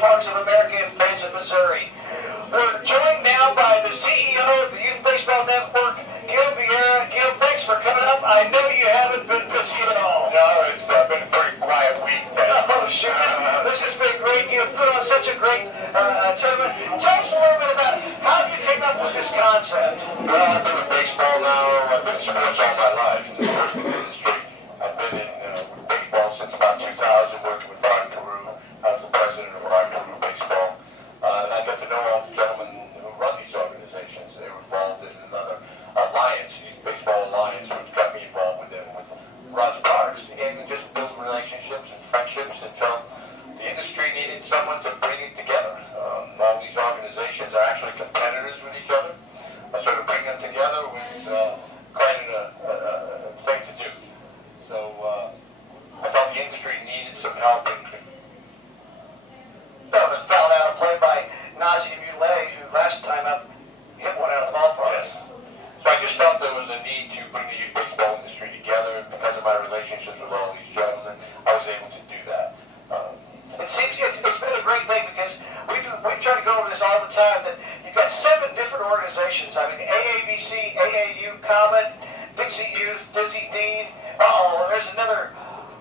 ballparks of America in Branson, Missouri. We're joined now by the CEO of the Youth Baseball Network, Gil Vieira. Gil, thanks for coming up. I know you haven't been busy at all. No, it's been a pretty quiet week. Oh, shoot. This has been great. You've put on such a great tournament. Tell us a little bit about how you came up with this concept. Well, I've been in baseball now. I've been in sports all my life, in the sports industry. I've been in baseball since about 2000, working with Bobby Carew. I was the president of Bobby Carew Baseball. And I got to know all the gentlemen who run these organizations. They were involved in another alliance, Youth Baseball Alliance, which got me involved with them, with Rod Sparks. And we just built relationships and friendships and felt the industry needed someone to bring it together. All these organizations are actually competitors with each other. So to bring them together was quite a thing to do. So I felt the industry needed some help. That was fouled out a play by Nazi Muley, who last time up hit one out of the ballpark. Yes. So I just felt there was a need to bring the youth baseball industry together, and because of my relationships with all these gentlemen, I was able to do that. It seems it's been a great thing because we've tried to go over this all the time, that you've got 7 different organizations. I mean, AABC, AAU, Comet, Dixie Youth, Dizzy Dean. Oh, there's another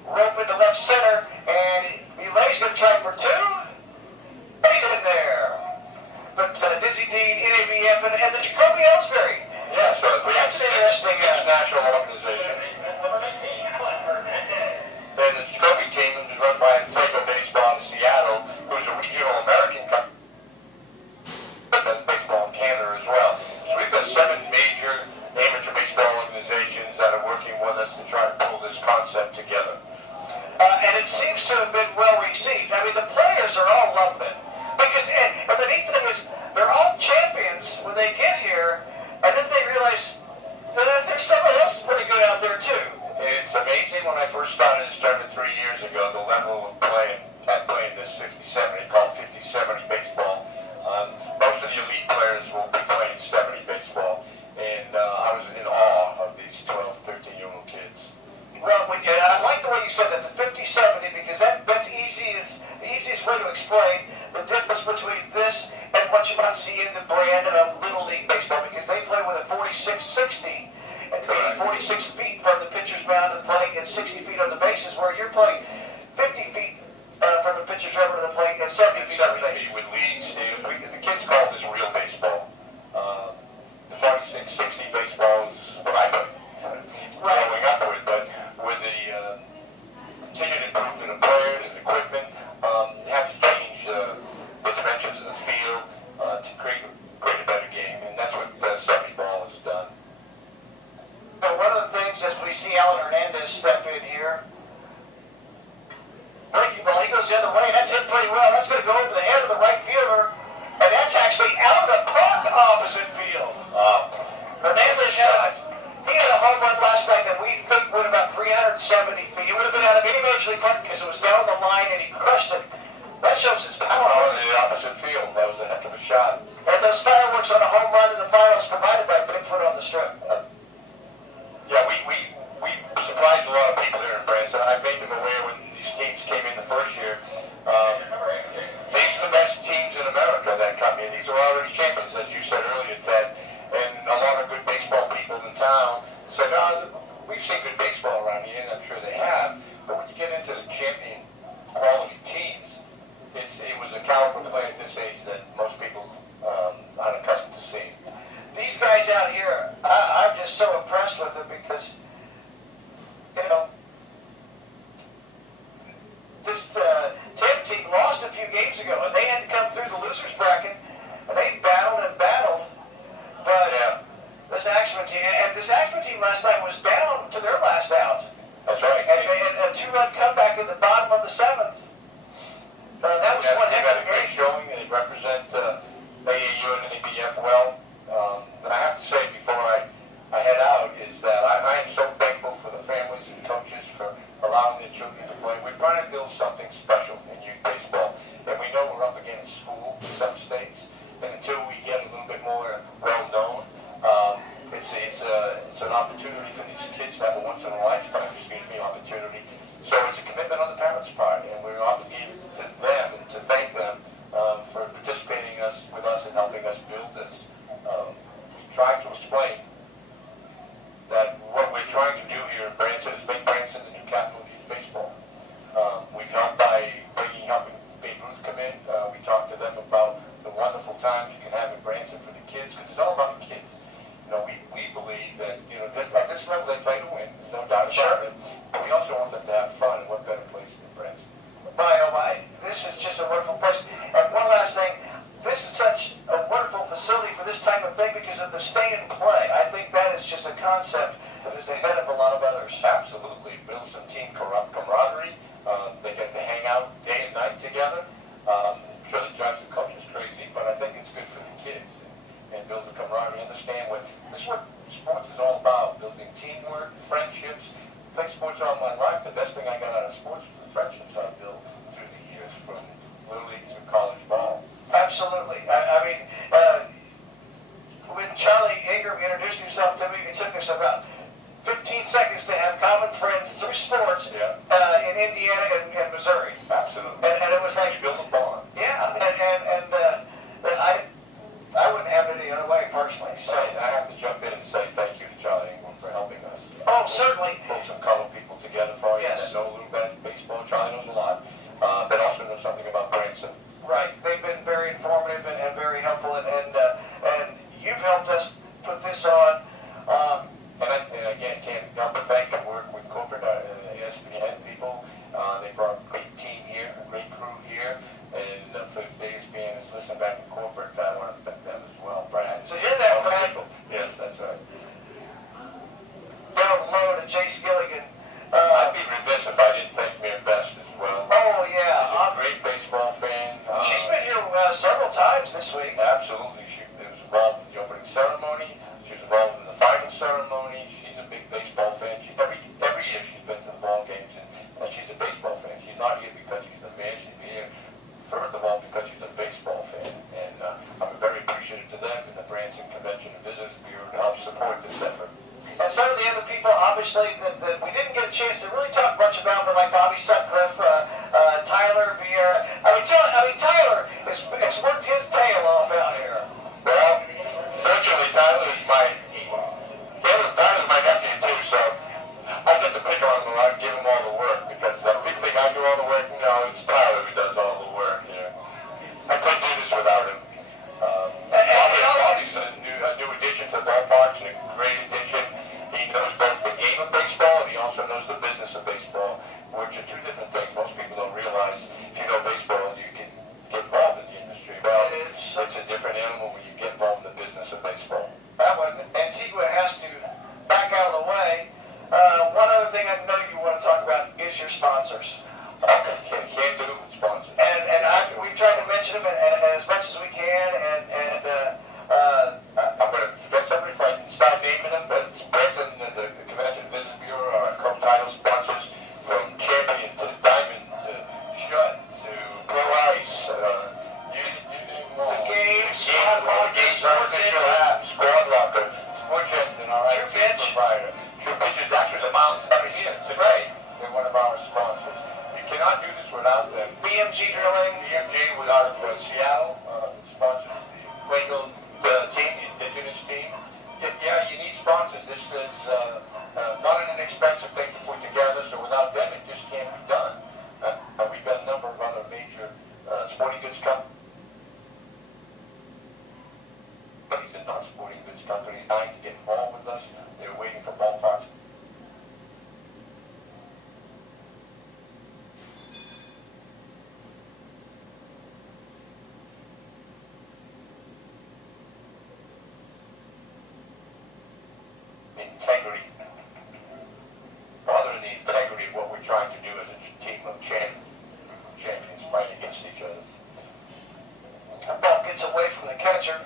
rope into left center, and Muley's going to try for 2. He's in there. But Dizzy Dean, NABF, and the Jacoby Ellsbury. Yeah, so That's an interesting... It's national organization. And the Jacoby team was run by 3rd-7th Baseball in Seattle, who's a regional American company. Does baseball in Canada as well. So we've got 7 major amateur baseball organizations that are working with us to try to pull this concept together. And it seems to have been well received. I mean, the players are all loving it. Because, and the neat thing is, they're all champions when they get here, and then they realize that there's someone else pretty good out there too. It's amazing. When I first started this tournament 3 years ago, the level of play at playing this 50-70, called 50-70 baseball. Most of the elite players will be playing 70 baseball, and I was in awe of these 12, 13-year-old kids. Well, I like the way you said that, the 50-70, because that's the easiest way to explain the difference between this and what you might see in the brand of Little League Baseball, because they play with a 46-60, and meaning 46 feet from the pitcher's mound to the plate and 60 feet on the bases, where you're playing 50 feet from the pitcher's rubber to the plate and 70 feet on the base. With leads, the kids call this real baseball. The 46-60 baseball is what I put growing up with, but with the continued improvement of players and equipment, you have to change the dimensions of the field to create a better game, and that's what 70 ball has done. Now, one of the things as we see Alan Hernandez step in here, breaking ball, he goes the other way, and that's hit pretty well. That's going to go over the head of the right fielder, and that's actually out of the park opposite field. Hernandez he had a home run last night that we think went about 370 feet. It would have been out of any major league park because it was down the line and he crushed it. That shows his power. Oh, in the opposite field. That was a heck of a shot. And those fireworks on a home run in the finals provided by Bigfoot on the strip. Yeah, we surprised a lot of people here in Branson. I made them aware when these teams came in the first year. These are the best teams in America that come in. These are already champions, as you said earlier, Ted. And a lot of good baseball people in town said, we've seen good baseball around here, and I'm sure they have. But when you get into the champion quality teams, it was a caliber play at this age that most people aren't accustomed to seeing. These guys out here, I'm just so impressed with them because, this 10 team lost a few games ago, and they had to come through the losers bracket, and they battled and battled. But this Axman team last night was down to their last out. That's right. And a 2-run comeback in the bottom of the 7th. That was one heck of a great game. showing. They represent AAU and NABF well. But I have to say before I head out is that I am so thankful for the families and coaches for allowing their children to play. We're trying to build something special in youth baseball. And we know we're up against school in some states. And until we get a little bit more well-known, it's an opportunity for these kids to have a once-in-a-lifetime, opportunity. So it's a commitment on the parents' part, and we're obligated to them and to thank them wonderful place. And one last thing, this is such a wonderful facility for this type of thing because of the stay and play. I think that is just a concept that is ahead of a lot of others. Absolutely. Build some team camaraderie. They get to hang out day and night together. I'm sure it drives the coaches crazy, but I think it's good for the kids and build a camaraderie. Understand this is what sports is all about, building teamwork, friendships. I play sports all my life. The best thing I got out of sports was the friendships I built through the years, from Little League through college ball. Absolutely. When Charlie Ingram introduced himself to me, it took us about 15 seconds to have common friends through sports in Indiana and Missouri. Absolutely. And it was like, you build a bond. Yeah, and I wouldn't have it any other way personally. So I have to jump in and say thank you to Charlie Ingram for helping us. Oh, certainly. Pull some color people together for you. Yes. That know a little bit of baseball. Charlie knows a lot, but also knows something about Branson. Right. They've been very informative and very helpful, and you've helped us put this on. And again, can't help but thank them. Work with corporate ESPN people. They brought a great team here, a great crew here, and for the ESPN is listening back in corporate, I want to thank them as well. Brad. So hear that, Brad? Yes, that's right. Down low to Jace Gilligan. I'd be remiss if I didn't thank Mayor Best as well. Oh, yeah. She's a great baseball fan. She's been here several times this week. Absolutely. She was involved in the opening ceremony. She was involved in the final ceremony. She's a big baseball fan. Every year she's been to the ball games, and she's a baseball fan. She's not here because she's the mayor. She's here, first of all, because she's a baseball fan. And I'm very appreciative to them and the Branson Convention and Visitors Bureau to help support this effort. And some of the other people, obviously, that we didn't get a chance to really talk much about, but like Bobby Sutcliffe, Tyler Vieira. Tyler has worked his tail off out here. Well, fortunately, Tyler's my nephew too, so I get to pick on him a lot, give him all the work, because people think I do all the work. No, it's Tyler who does all the work. I couldn't do this without him. Bobby's a new addition to the ballparks, and a great addition. He knows both the game of baseball and he also knows the business of baseball, which are two different things. Most people don't realize. If you know baseball, you can get involved in the industry. Well, it's a different animal when you get involved in the business of baseball. That one, Antigua has to back out of the way. One other thing I know you want to talk about is your sponsors. Can't do it with sponsors. And we've tried to mention them as much as we can, I'm going to forget somebody if I start naming them, but Branson and the Convention and Visitors Bureau are co-title sponsors, from Champion to Diamond to Shut to Blue Ice, you name them all. The Game, Squad Locker, Sports Engine, Squad Locker, Sports Engine, our True IT Pitch provider. True Pitch is actually the mountains that are here today. They're one of our sponsors. You cannot do this without them. BMG Drilling. BMG out of Seattle sponsors the Fuego team, the indigenous team. Yeah, you need sponsors. This is not an inexpensive thing to put together, so without them it just can't be done. We've got a number of other major sporting goods companies and non-sporting goods companies dying to get involved with us. They're waiting for ballparks. Integrity. Other than the integrity of what we're trying to do as a team of champions fighting against each other. The ball gets away from the catcher.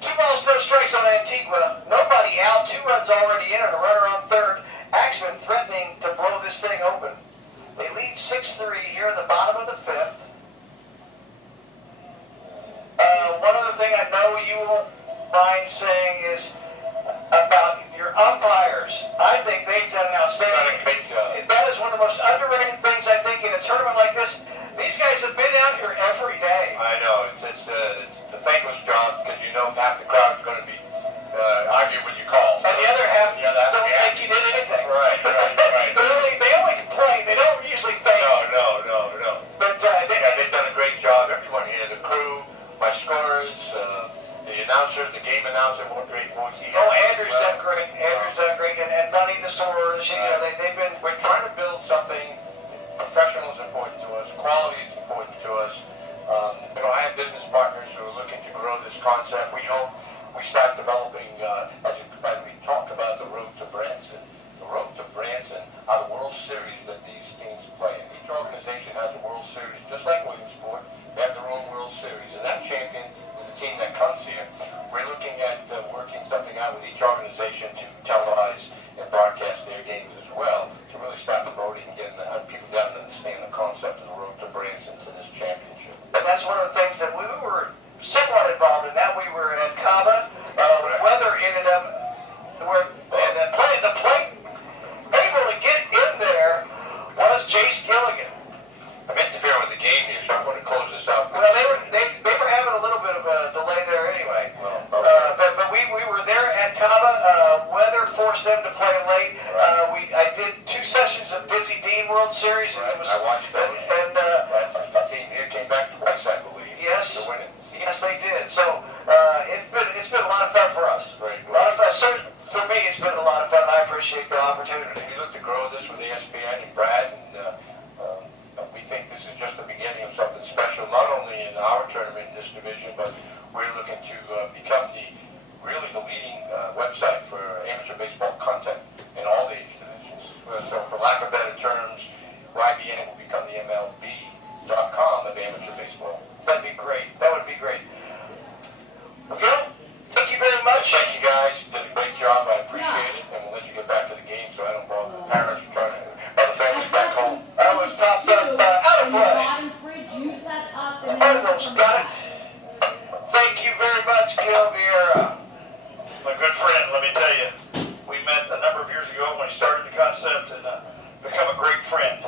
2 balls, no strikes on Antigua. Nobody out. 2 runs already in and a runner on third. Axman threatening to blow this thing open. They lead 6-3 here in the bottom of the 5th. One other thing I know you won't mind saying is about your umpires. I think they've done an outstanding job. That is one of the most underrated things, I think, in a tournament like this. These guys have been out here every day. I know. It's a thankless job because you know half the crowd's going to be arguing when you call. And the other half don't think you did anything. Right. They only complain. They don't usually thank you. No. But they've done a great job. Everyone here, the crew, my scorers, the announcers, the game announcer, what a great voice he has. Oh, Andrew's done great. And Bunny the scorer. They've been. We're trying to build something and the concept of the road to Branson to this championship. And that's one of the things that we were somewhat involved in. That we were at Caba. Weather ended up and the plate able to get in there was Jace Gilligan. I'm interfering with the game here, so I'm going to close this out. Well, they were having a little bit of a delay there anyway. Well, okay. But we were there at Caba. Weather forced them to play late. I did 2 sessions of Dizzy Dean World Series. And it was, I watched those. And the team here came back twice, I believe. Yes. To win it. Yes, they did. So it's been a lot of fun for us. Very good. A lot of fun. So for me, it's been a lot of fun. I appreciate the opportunity. We look to grow this with ESPN and Brad, and we think this is just the beginning of something special, not only in our tournament in this division, but we're looking to become really the leading website for amateur baseball content in all age divisions. So for lack of better terms, YBN will become the MLB.com of amateur baseball. That'd be great. That would be great. Okay. Thank you very much. Thank you guys. You did a great job. I appreciate it. And we'll let you get back to the game so I don't bother the parents from trying to, or the family back home. I was popped up out of play. Cardinals got it. Thank you very much, Gil Vieira. My good friend, let me tell you, we met a number of years ago when he started the concept and become a great friend.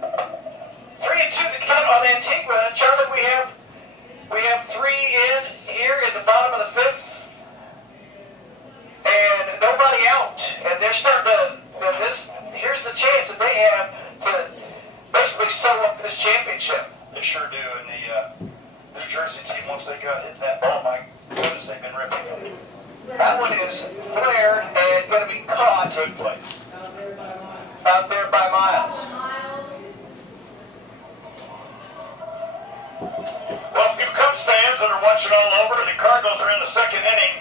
3-2 the count on Antigua. Charlie, we have 3 in here in the bottom of the 5th, and nobody out. And they're starting to. Here's the chance that they have to basically sew up this championship. They sure do. And the New Jersey team, once they got hit in that ball, my goodness, they've been ripping it. That one is flared and going to be caught. Good play. Out there by Miles. Well, for you Cubs fans that are watching all over, the Cardinals are in the 2nd inning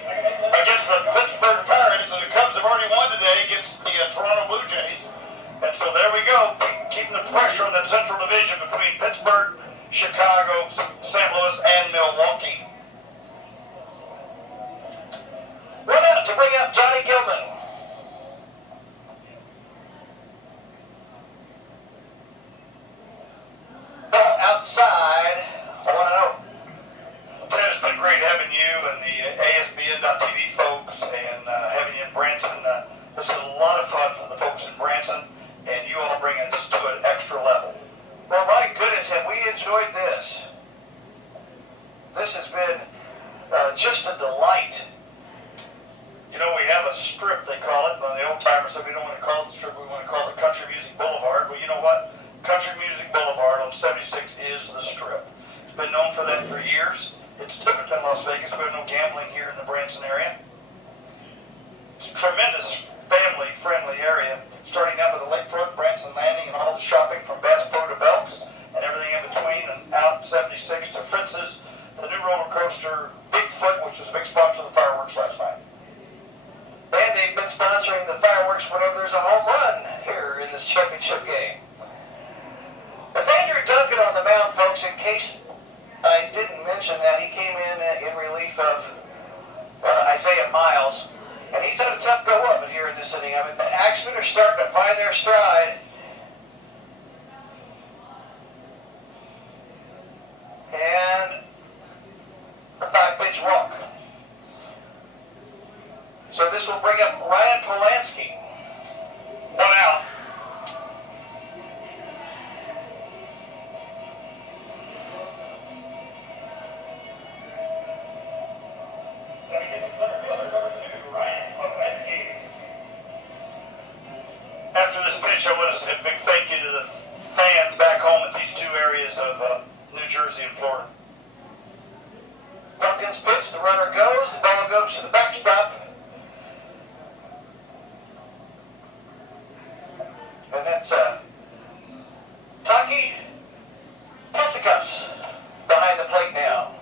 against the Pittsburgh Pirates, and the Cubs have already won today against the Toronto Blue Jays. And so there we go, keeping the pressure on that Central Division between Pittsburgh, Chicago, St. Louis, and Milwaukee. One out to bring up Johnny Gilman. Ball outside. 1-0. Ted, it's been great having you and the ASBN.TV folks and having you in Branson. This is a lot of fun for the folks in Branson, and you all bring it to an extra level. Well, my goodness, have we enjoyed this? This has been just a delight. You know, we have a strip, they call it. The old timers said we don't want to call it the strip, we want to call it Country Music Boulevard. Well, you know what? Country Music Boulevard on 76 is the strip. It's been known for that for years. It's different than Las Vegas. We have no gambling here in the Branson area. It's a tremendous family-friendly area, starting out with the lakefront, Branson Landing, and all the shopping from Bass Pro to Belks, and everything in between, and out 76 to Fritz's, the new roller coaster, Bigfoot, which was a big sponsor of the fireworks last night. And they've been sponsoring the fireworks whenever there's a home run here in this championship game. It's Andrew Duncan on the mound, folks, in case I didn't mention that. He came in relief of Isaiah Miles. And he's had a tough go up here in this inning. I mean, the Axemen are starting to find their stride. And a 5-pitch walk. So this will bring up Ryan Polanski. 1 out. After this pitch, I want to say a big thank you to the fans back home at these 2 areas of New Jersey and Florida. Duncan's pitch, the runner goes, the ball goes to the backstop. And that's Taki Tesikas behind the plate now.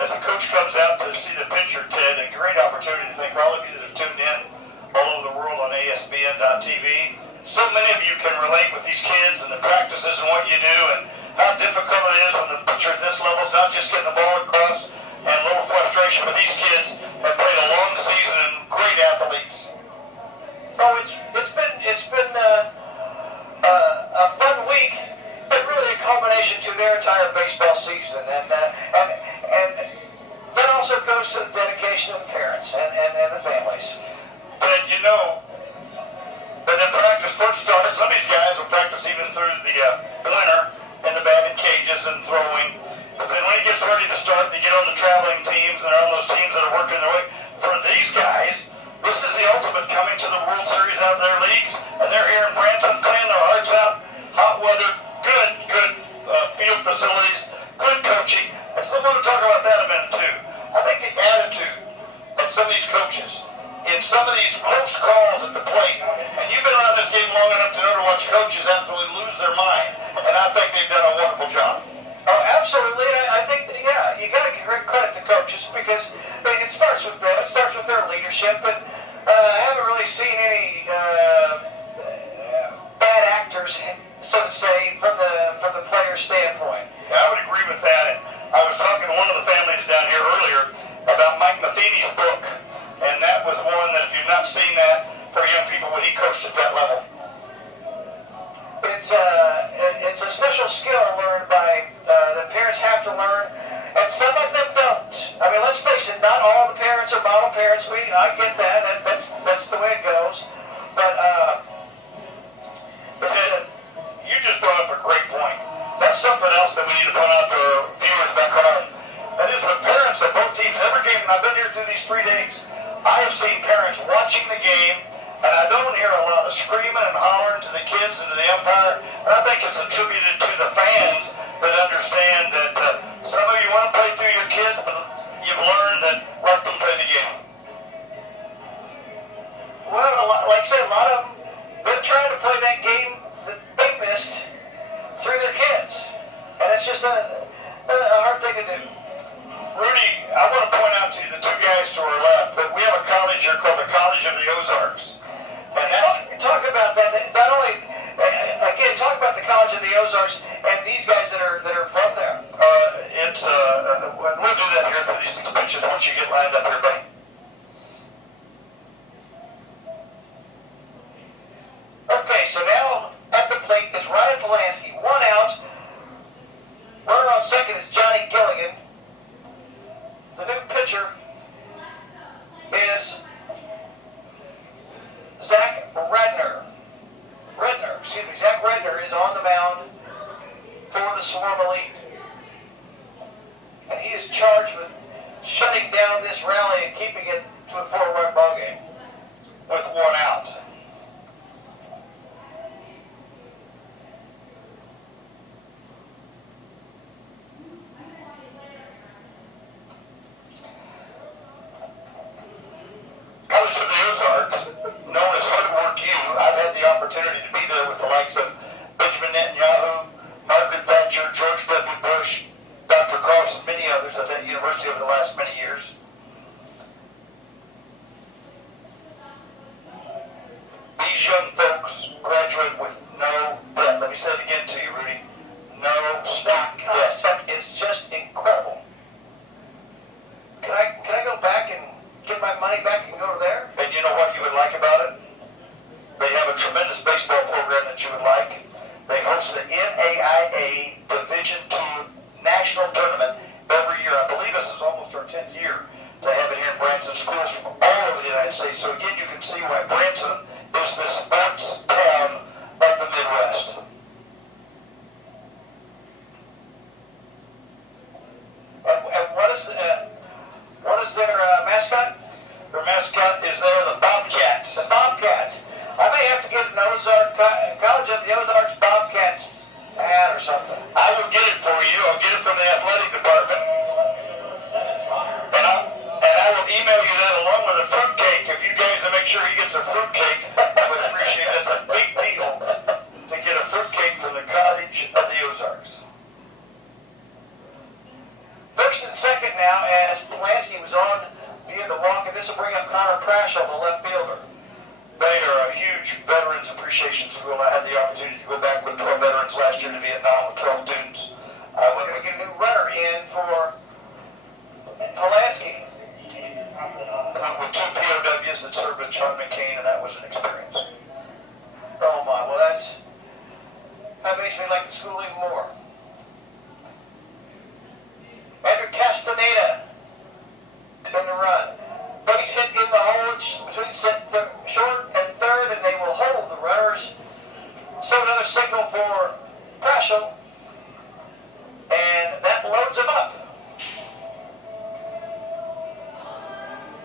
As the coach comes out to see the pitcher, Ted, a great opportunity to thank all of you that have tuned in all over the world on ASBN.TV. So many of you can relate with these kids and the practices and what you do and how difficult it is when the pitcher at this level is not just getting the ball across and a little frustration, but these kids have played a long season and great athletes. Oh, it's been a fun week their entire baseball season, and that also goes to the dedication of the parents and the families. And you know, when the practice first started, some of these guys will practice even through the winter in the batting cages and throwing. But then when it gets ready to start, they get on the traveling teams, and they're on those teams that are working their way. For these guys, this is the ultimate, coming to the World Series out of their leagues, and they're here in Branson playing their hearts out. Hot weather, good field facilities, good coaching. And someone will talk about that in a minute too. I think the attitude of some of these coaches in some of these close calls at the plate, and you've been around this game long enough to know to watch coaches absolutely lose their mind, and I think they've done a wonderful job. Oh, absolutely. And I think, yeah, you got to give credit to coaches because it starts with them. It starts with their leadership. And I haven't really seen any bad actors, so to say, from the player's standpoint. Yeah, I would agree with that. And I was talking to one of the families down here earlier about Mike Matheny's book, and that was one that, if you've not seen that, for young people when he coached at that level. It's a special skill learned by the parents have to learn, and some of them don't. I mean, let's face it, not all the parents are model parents. I get that. That's the way it goes. But Ted, you just brought up a great point. That's something else that we need to point out to our viewers back home. That is, the parents of both teams, every game, and I've been here through these 3 days, I have seen parents watching the game, and I don't hear a lot of screaming and hollering to the kids and to the umpire. And I think it's attributed to the fans that understand that some of you want to play through your kids, but you've learned that let them play the game. well, like I say, a lot of them, they're trying to play that game that they missed through their kids, and it's just a hard thing to do. Rudy, I want to point out to you, the two guys to our left, that we have a college here called the College of the Ozarks. And Talk about that. Not only, again, talk about the College of the Ozarks and these guys that are from there. We'll do that here through these benches once you get lined up here, buddy. Okay, so now at the plate is Ryan Polanski. 1 out. Runner on second is Johnny Gilligan. The new pitcher is Zach Redner. Zach Redner is on the mound for the Swarm Elite. And he is charged with shutting down this rally and keeping it to a 4-run ball game. With 1 out. College of the Ozarks, known as Hard Work U. I've had the opportunity to be there with the likes of Benjamin Netanyahu, Margaret Thatcher, George W. Bush, Dr. Carlson, many others at that university over the last many years. These young folks graduate with no debt. Let me say it again to you, Rudy. No student debt. Concept is just incredible. Can I go back and get my money back and go to there? And you know what you would like about it? They have a tremendous baseball program that you would like. They host the NAIA Division II National Tournament every year. I believe this is almost our 10th year to have it here in Branson. Schools from all over the United States. So again, you can see why Branson is the sports town of the Midwest. And what is their mascot? Their mascot is the Bobcats. The Bobcats. I may have to get an College of the Ozarks Bobcats hat or something. I will get it for you. I'll get it from the athletic department. And I will email you that along with a fruitcake. If you guys will make sure he gets a fruitcake, I would appreciate it. It's a big deal to get a fruitcake from the College of the Ozarks. First and second now, as Polanski was on via the walk, and this will bring up Connor Prashel, the left fielder. They are a huge Veterans Appreciation School. I had the opportunity to go back with 12 veterans last year to Vietnam with 12 students. We're going to get a new runner in for Polanski. With 2 POWs that served with John McCain, and that was an experience. Oh my, well that makes me like the school even more. Castaneda in the run. Base hit in the hole between short and third, and they will hold the runners. So another signal for Prashel, and that loads them up.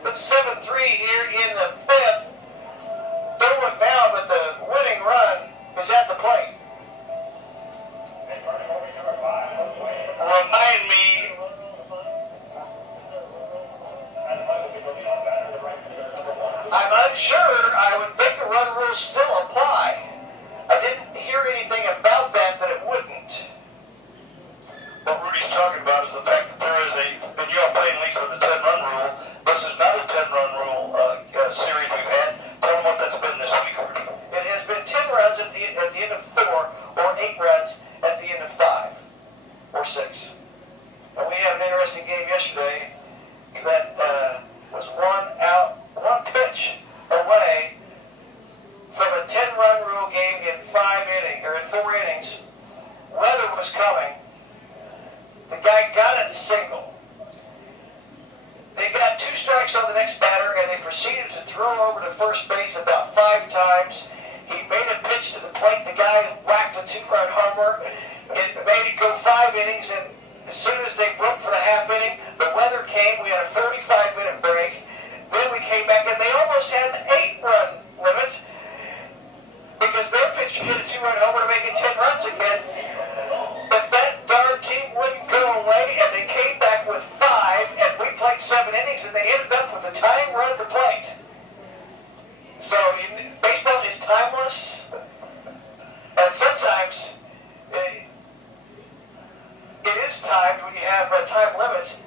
It's 7-3 here in the fifth. Don't look now, but the winning run is at the plate. Remind me, I'm unsure. I would think the run rules still apply. I didn't hear anything about that it wouldn't. what Rudy's talking about is the fact that there is and you all playing leagues with the 10-run rule. This is not a 10-run rule series we've had. Tell them what that's been this week, Rudy. It has been 10 runs at the end of 4, or 8 runs at the end of 5, or 6. And we had an interesting game yesterday that was one pitch away from a 10-run rule game in 4 innings. Weather was coming. The guy got a single. They got 2 strikes on the next batter, and they proceeded to throw over to first base about 5 times. He made a pitch to the plate. The guy whacked a 2-run homer. It made it go 5 innings, and as soon as they broke for the half inning, the weather came. We had a 45-minute break. Then we came back, and they almost had the 8-run limit because their pitcher hit a 2-run homer to make it 10 runs again. But that darn team wouldn't go away, and they came back with 5, and we played 7 innings, and they ended up with a tying run at the plate. So baseball is timeless, and sometimes it is timed when you have time limits.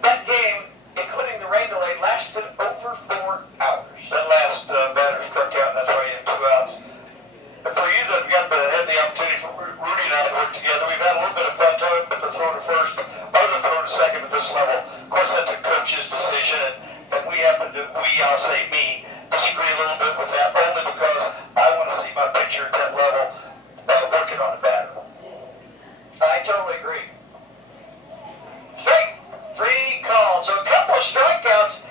That game, including the rain delay, lasted over 4 hours. That last batter struck out, and that's why you have 2 outs. And for you that had the opportunity for Rudy and I to work together, we've had a little bit of fun talking about the throw to first or the throw to second at this level. Of course, that's a coach's decision, and I'll say me, disagree a little bit with that, only because I want to see my pitcher at that level working on the batter. I totally agree. Strike 3 called. So a couple of strikeouts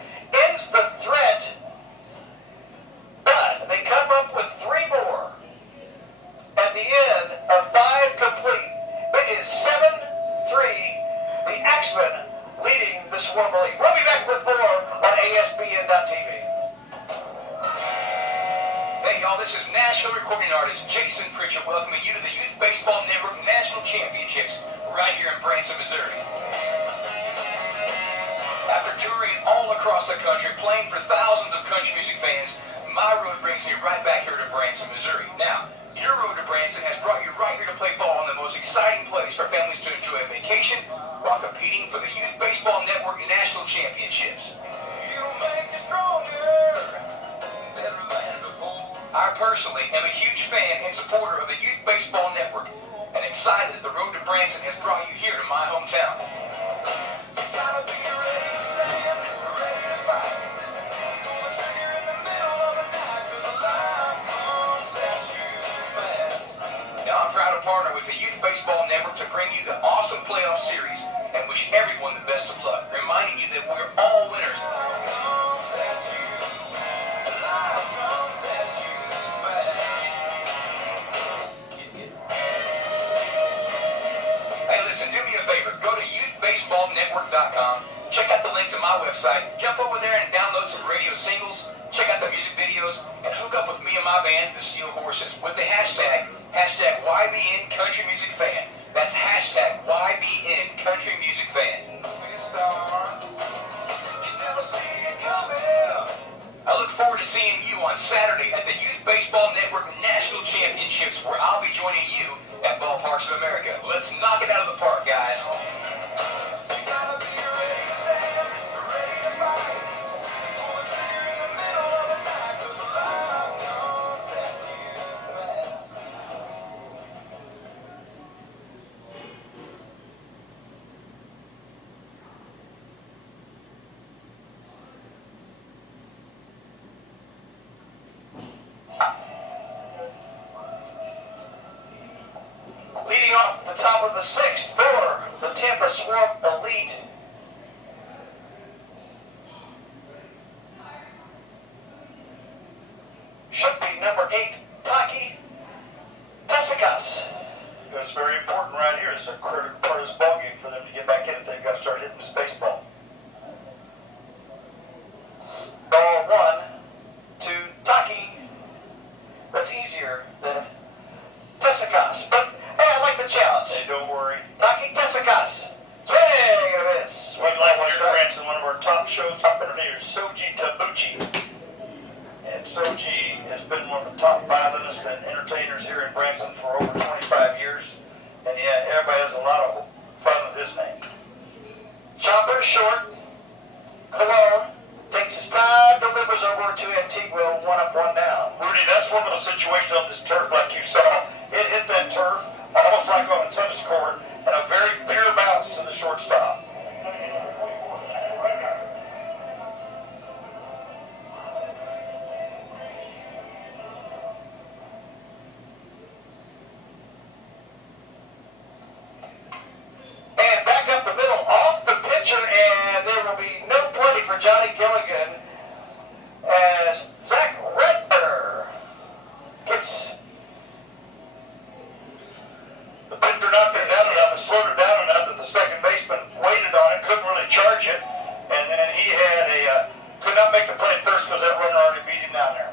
ends the threat, but they come up with 3 more at the end of 5 complete. It is 7-3. The Axemen leading the Swarm League. We'll be back with more on ASBN.TV. Hey y'all, this is Nashville recording artist Jason Pritchard welcoming you to the Youth Baseball Network National Championships right here in Branson, Missouri. After touring all across the country, playing for thousands of country music fans, my road brings me right back here to Branson, Missouri. Now, your road to Branson has brought you right here to play ball in the most exciting place for families to enjoy a vacation while competing for the Youth Baseball Network National Championships. You'll make you stronger, better than before. I personally am a huge fan and supporter of the Youth Baseball Network and excited that the road to Branson has brought you here to my hometown. You gotta be ready to stand, ready to fight. Pull the trigger in the middle of the night, 'cause life comes at you fast. Now I'm proud to partner with the Youth Baseball Network to bring you the awesome playoff series and wish everyone the best of luck, reminding you that we're all winners. Life comes at you, life comes at you fast. Hey, listen, do me a favor. Go to youthbaseballnetwork.com. Check out the link to my website. Jump over there and download some radio singles. Check out the music videos and hook up with me and my band, the Steel Horses, with the hashtag YBN Country Music Fan. That's hashtag YBN Country Music Fan. I look forward to seeing you on Saturday at the Youth Baseball Network National Championships, where I'll be joining you at Ballparks of America. Let's knock it out of the park, guys. You gotta be ready to stand, ready to fight. Pull the trigger in the middle of the night, 'cause life comes at you fast. Leading off the top of the 6th for the Tampa Swarm Elite It's very important right here. It's a critical part of this ball game for them to get back in it. They've got to start hitting this baseball. Ball one to Taki. That's easier than Tesikas. But hey, I like the challenge. Hey, don't worry. Taki Tesikas. Swing and a miss. We'd like here in Branson, one of our top shows up in here is Soji Tabuchi. And Soji has been one of the top violinists and entertainers here in Branson for over 25 years. And yeah, everybody has a lot of fun with his name. Chopper short. Cologne takes his time, delivers over to Antigua, 1 up, 1 down. Rudy, that's one of those situations on this turf like you saw. It hit that turf almost like on a tennis court and a very pure bounce to the shortstop. And back up the middle, off the pitcher, and there will be no play for Johnny Gilligan as Zach Redner gets. The pitcher knocked it down enough, it slowed it down enough that the second baseman waited on it, couldn't really charge it, and then he had could not make the play at first because that runner already beat him down there.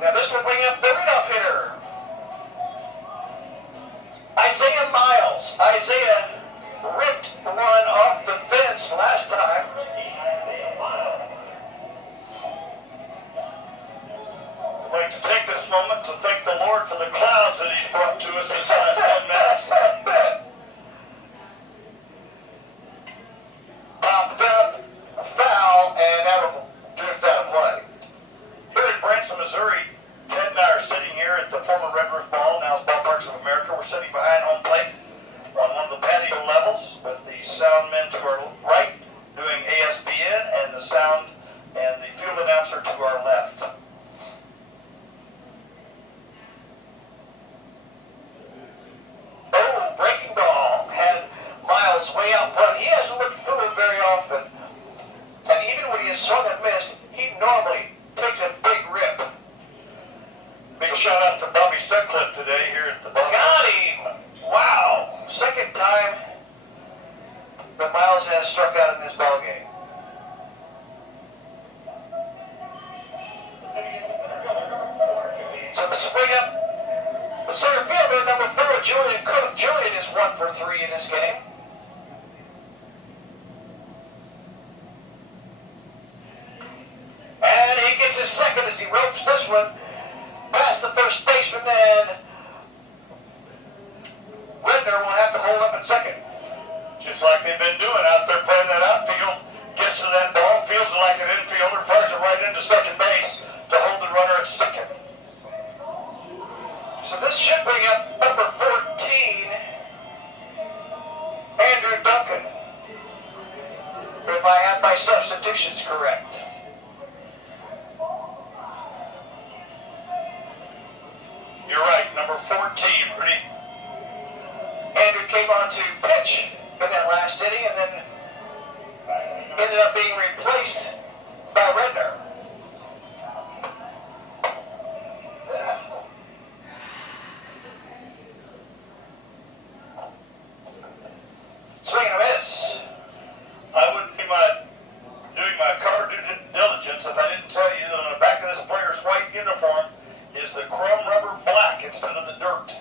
Now this will bring up the leadoff hitter, Isaiah Miles. Isaiah ripped one off the fence last time. I'd like to take this moment to thank the Lord for the clouds that He's brought to us this last 10 minutes. Popped up, a foul, and that will drift out of play. Here in Branson, Missouri, Ted and I are sitting here at the former Red Roof Ball, now it's Ballparks of America. We're sitting behind home plate on one of the patio levels with the sound men to our right doing ASBN and the sound and the field announcer to our left. Oh, breaking ball had Miles way out front. He hasn't looked through it very often. And even when he has swung and missed, he normally takes a big rip. Big shout out to Bobby Sutcliffe today here at the ball. Got him! Wow! Second time that Miles has struck out in this ball game. So this will bring up the center fielder, number 4, Julian Cook. Julian is 1 for 3 in this game. And he gets his second as he ropes this one past the first baseman, and Redner will have to hold up at second. Just like they've been doing out there playing that outfield, gets to that ball, feels it like an infielder, fires it right into second base to hold the runner at second. So this should bring up number 14, Andrew Duncan, if I have my substitutions correct. You're right, number 14, Rudy. Andrew came on to pitch in that last inning and then ended up being replaced by Redner. Swing and a miss. I wouldn't be doing my cover due diligence if I didn't tell you that on the back of this player's white uniform is the chrome rubber black instead of the dirt.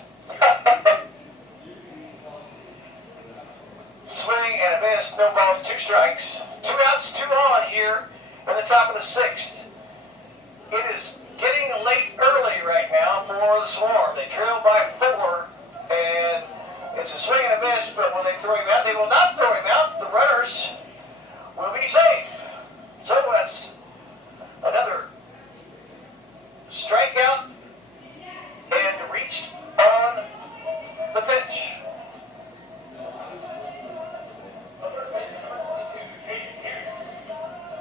Swing and a miss, no ball, 2 strikes. 2 outs, 2 on here in the top of the 6th. It is getting late early right now for the Swarm. They trail by 4, and it's a swing and a miss, but when they throw him out, they will not throw him out. The runners will be safe. So that's another strikeout and reached on the pitch.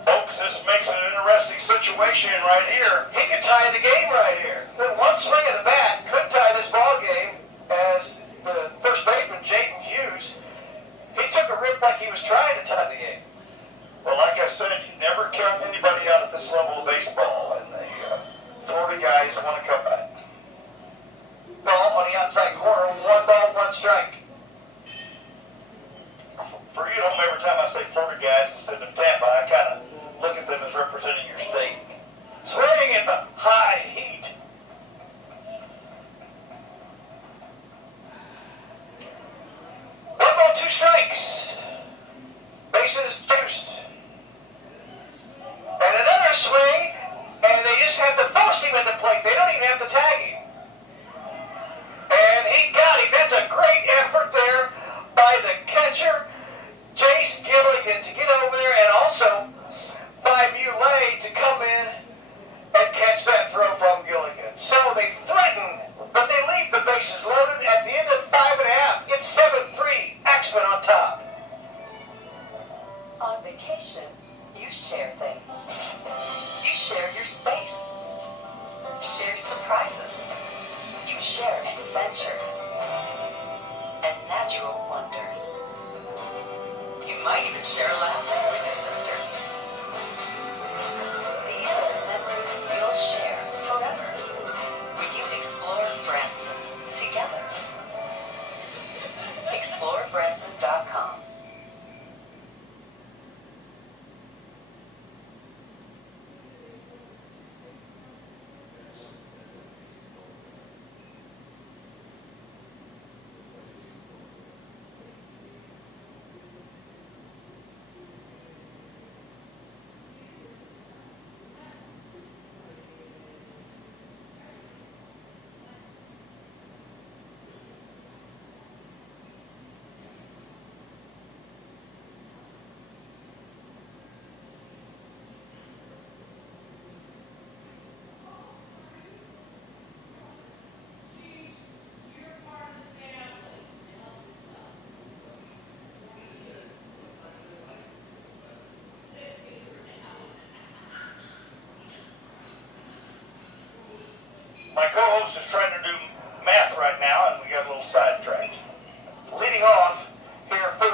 Folks, this makes it an interesting situation right here. He could tie the game right here. Then one swing of the bat could tie this ball game, as the first baseman, Jayden Hughes, he took a rip like he was trying to tie the game. Well, like I said, you never count anybody out at this level of baseball, and the Florida guys want to come strike. For you at home, every time I say Florida guys instead of Tampa, I kind of look at them as representing your state. Swing at the high heat. One ball, two strikes. Bases juiced. And another swing, and they just have to force him at the plate. They don't even have to tag him. And he got him. That's a great effort there by the catcher, Jace Gilligan, to get over there, and also by Muley to come in and catch that throw from Gilligan. So they threaten, but they leave the bases loaded at the end of 5.5. It's 7-3. Axman on top. On vacation, you share things. You share your space. Share surprises. You share adventures and natural wonders. You might even share a laugh with your sister. These are the memories you'll share forever when you explore Branson together. ExploreBranson.com. My co-host is trying to do math right now, and we got a little sidetracked. Leading off here for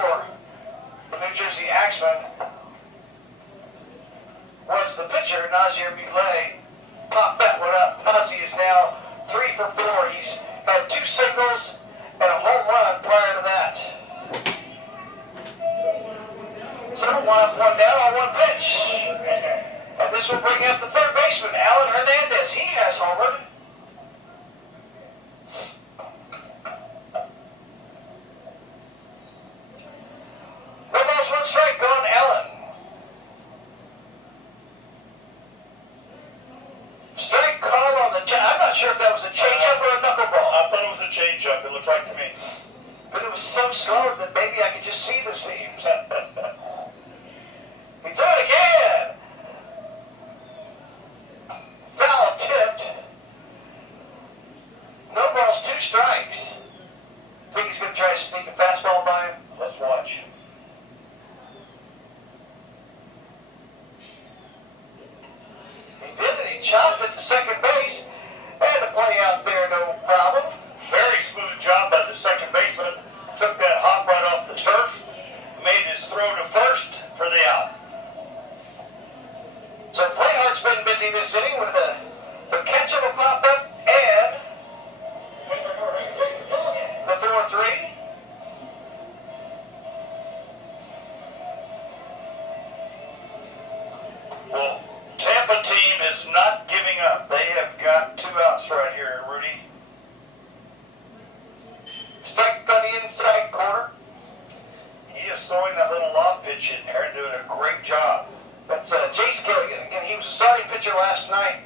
the New Jersey Axemen was the pitcher, Nazir Muley. Popped that one up. Nazi is now 3 for 4. He's had 2 singles and a home run prior to that. So 1 up, 1 down on 1 pitch. And this will bring up the third baseman, Alan Hernandez. He has homered. No balls, 1 strike, gone Allen. Strike call on the I'm not sure if that was a changeup or a knuckleball. I thought it was a changeup. It looked like to me. But it was so slow that maybe I could just see the seams. He threw it again. Foul tipped. No balls, 2 strikes. Think he's going to try to sneak a fastball by him? Let's watch. He did, and he chopped it to second base. Had to play out there, no problem. Very smooth job by the second baseman. Took that hop right off the turf. Made his throw to first for the out. So Playhart's been busy this inning with the catch of a pop-up and the 4-3. Well, Tampa team is not giving up. They have got 2 outs right here, Rudy. Strike on the inside corner. He is throwing that little lob pitch in there and doing a great job. That's Jace Gilligan. Again, he was a starting pitcher last night,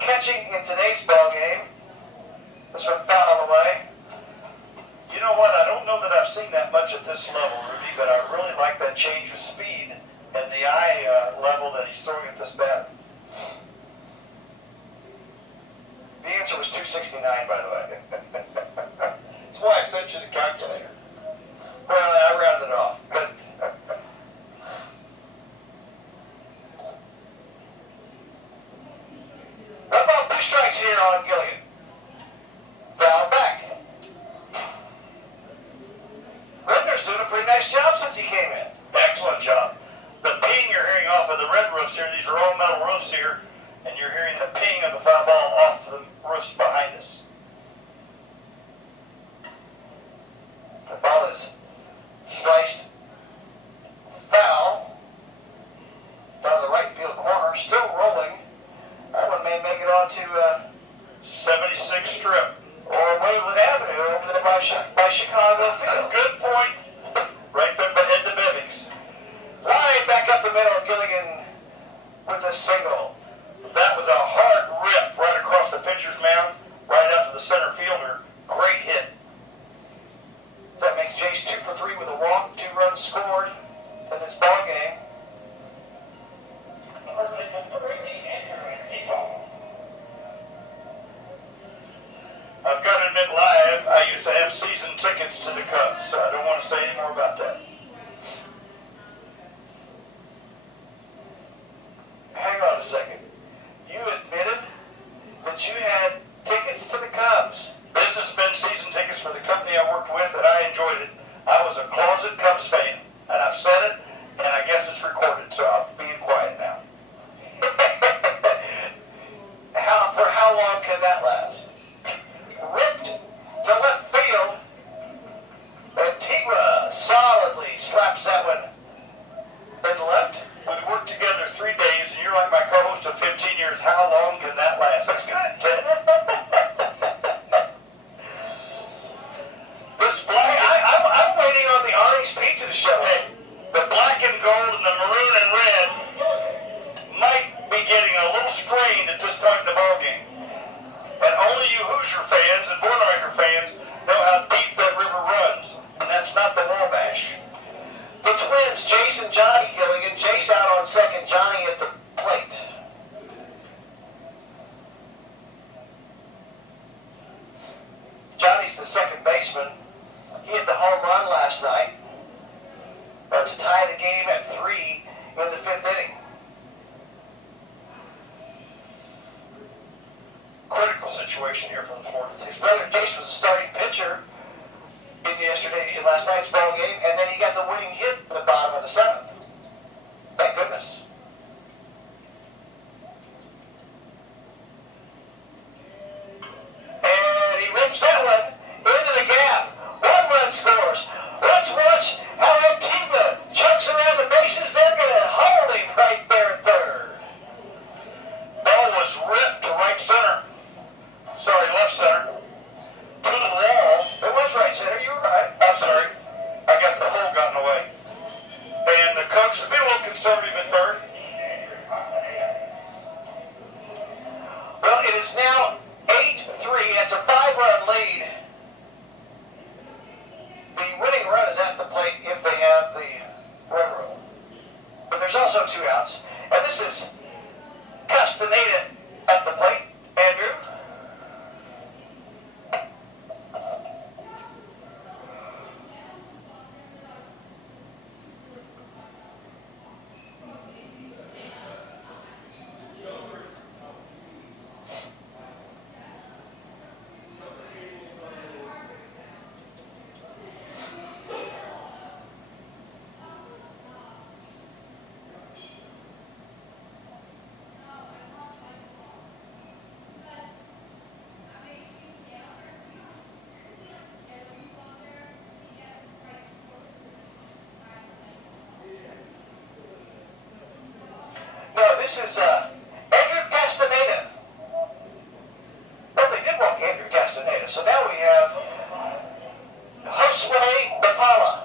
catching in today's ball game. This one fouled away. You know what? I don't know that I've seen that much at this level, Rudy, but I really like that change of speed and the eye level that he's throwing at this bat. The answer was 269, by the way. That's why I sent you the calculator. Well, I rounded it off, but how about 2 strikes here on Gilligan? Foul back. Redner's doing a pretty nice job since he came in. Excellent job. The ping you're hearing off of the red roofs here, these are all metal roofs here, and you're hearing the ping of the foul ball off the roofs behind us. 76 strip. or Waveland Avenue over there by Chicago Field. Good point. Right there by Ed DeBevick's. Line back up the middle, Gilligan with a single. That was a hard rip right across the pitcher's mound, right out to the center fielder. Great hit. That makes Jace 2 for 3 with a walk, 2 runs scored in this ball game. I've got to admit live, I used to have season tickets to the Cubs, so I don't want to say any more about that. Hang on a second. You admitted that you had tickets to the Cubs. Businessmen season tickets for the company I worked with, and I enjoyed it. I was a closet Cubs fan, and I've said it, and I guess it's recorded, so I'm being quiet now. For how long can that last? Ripped to left field. Antigua solidly slaps that one in left. We've worked together 3 days, and you're like my co-host of 15 years. How long can that last? That's good, Ted. This black, I'm waiting on the Arnie's Pizza to show up. hey, the black and gold and the maroon and red might be getting a little strained at this point in the ballgame. And only you Hoosier fans and Boilermaker fans know how deep that river runs, and that's not the Wabash. The twins, Jace and Johnny Gilligan. Jace out on second, Johnny at the plate. Johnny's the second baseman. He hit the home run last night to tie the game at 3 in the 5th inning. Critical situation here for the Florida His team. brother Jace was a starting pitcher in last night's ball game, and then he got the winning hit in the bottom of the 7th. Thank goodness. And he rips that one into the gap. 1 run scores. Let's watch how Antigua chucks around the bases. They're going to hold him right there at third. Ball was ripped to right center. Sorry, left center. To the wall. It was right center. You were right. I'm sorry. I got the hole gotten away. And the coach has been a little conservative at third. Well, it is now 8-3. It's a 5-run lead. The winning run is at the plate if they have the run rule. But there's also 2 outs. And this is Castaneda at the plate. Andrew. No, this is Andrew Castaneda. Well, they did walk Andrew Castaneda, so now we have Josue Bapala.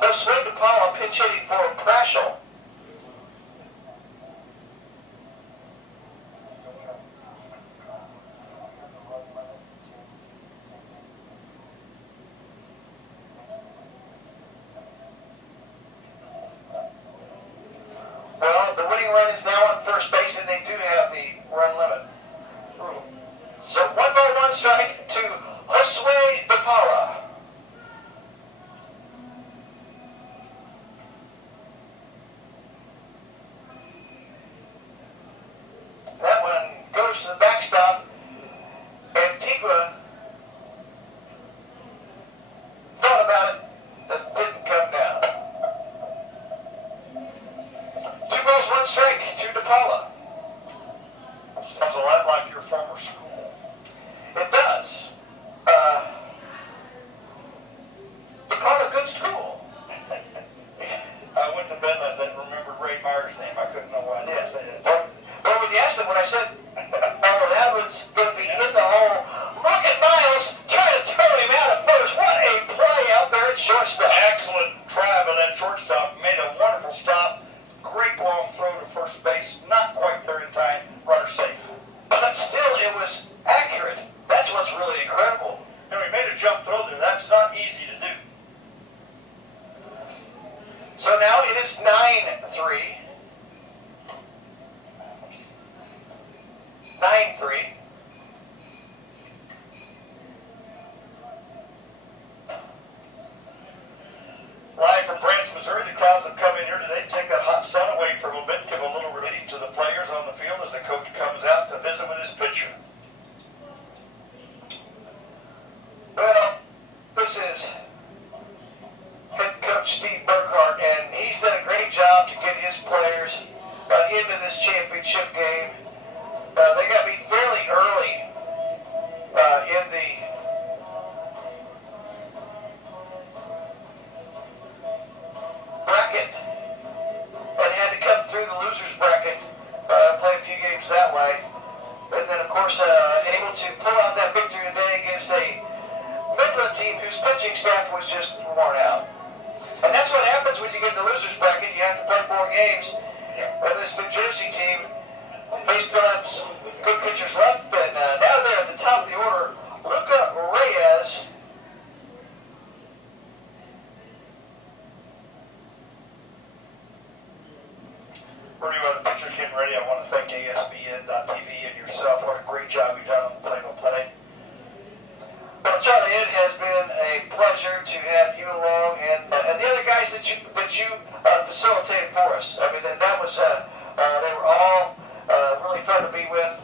Josue Bapala pinch hitting for Prashel. Well, the winning run is now on first base, and they do have the run limit rule. So 1 ball, 1 strike to Josue Bapala. That one goes to the backstop. Antigua thought about it. That didn't come down. 2 balls, 1 strike to DePaula. Sounds a lot like your former school. It does. DePaula, good school. I went to bed last night and remembered Ray Meyer's name. I couldn't know why I didn't say it. said, oh, that was going to be in the hole. Look at Miles trying to throw him out at first. What a play out there at shortstop. Excellent try by that shortstop. Made a wonderful stop. Great long throw to first base. Not quite there in time. Runner safe. But still, it was accurate. That's what's really incredible. You know, he made a jump throw there. That's not easy to do. So now it is 9-3. 9-3. Live from Branson, Missouri, the crowds have come in here today to take that hot sun away for a little bit, give a little relief to the players on the field as the coach comes out to visit with his pitcher. Well, this is head coach Steve Burkhart, and he's done a great job to get his players into this championship game. They got beat fairly early in the bracket and had to come through the losers bracket, play a few games that way. And then, of course, able to pull out that victory today against a Midland team whose pitching staff was just worn out. And that's what happens when you get in the losers bracket. You have to play more games. And this New Jersey team, they still have some good pitchers left. And now they're at the top of the order. Luca Reyes. Rudy, while the pitcher's getting ready, I want to thank ASBN.TV and yourself. What a great job you've done on the play-by-play. Well, Charlie, it has been a pleasure to have you along and the other guys that you facilitated for us. I mean, that was they were all really fun to be with.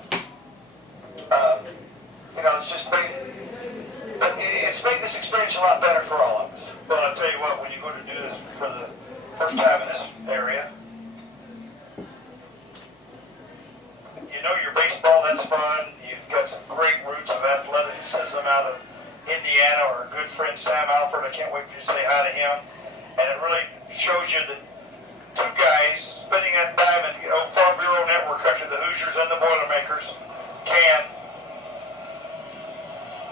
It's made this experience a lot better for all of us. Well, I'll tell you what, when you go to do this for the first time in this area, you know your baseball, that's fun. You've got some great roots of athleticism out of Indiana, or a good friend Sam Alford. I can't wait for you to say hi to him. And it really shows you that two guys spending that time in Farm Bureau Network country, the Hoosiers and the Boilermakers, can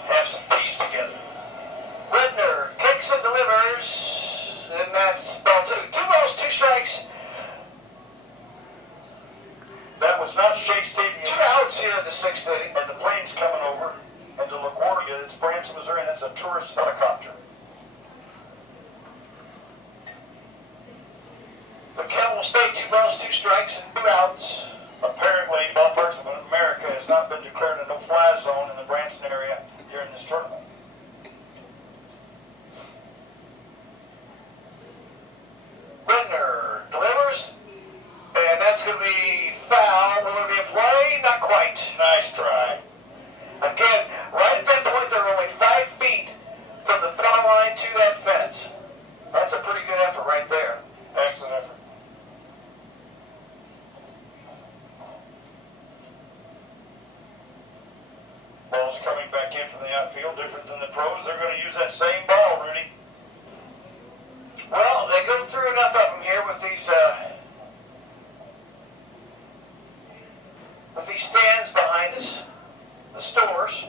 have some peace together. Redner kicks and delivers, and that's ball two. 2 balls, 2 strikes. That was not Shea Stadium. 2 outs here in the 6th inning. And the plane's coming over. And to LaGuardia, it's Branson, Missouri, and that's a tourist helicopter. The count will stay 2 balls, 2 strikes, and 2 outs. Apparently, ballparks of America has not been declared a no-fly zone in the Branson area during this tournament. Redner delivers, and that's going to be foul. Will there be a play? Not quite. Nice try. Again, right at that point, they're only 5 feet from the foul line to that fence. That's a pretty good effort right there. Excellent effort. Ball's coming back in from the outfield, different than the pros. They're going to use that same ball, Rudy. Well, they go through enough of them here with these stands behind us, the stores.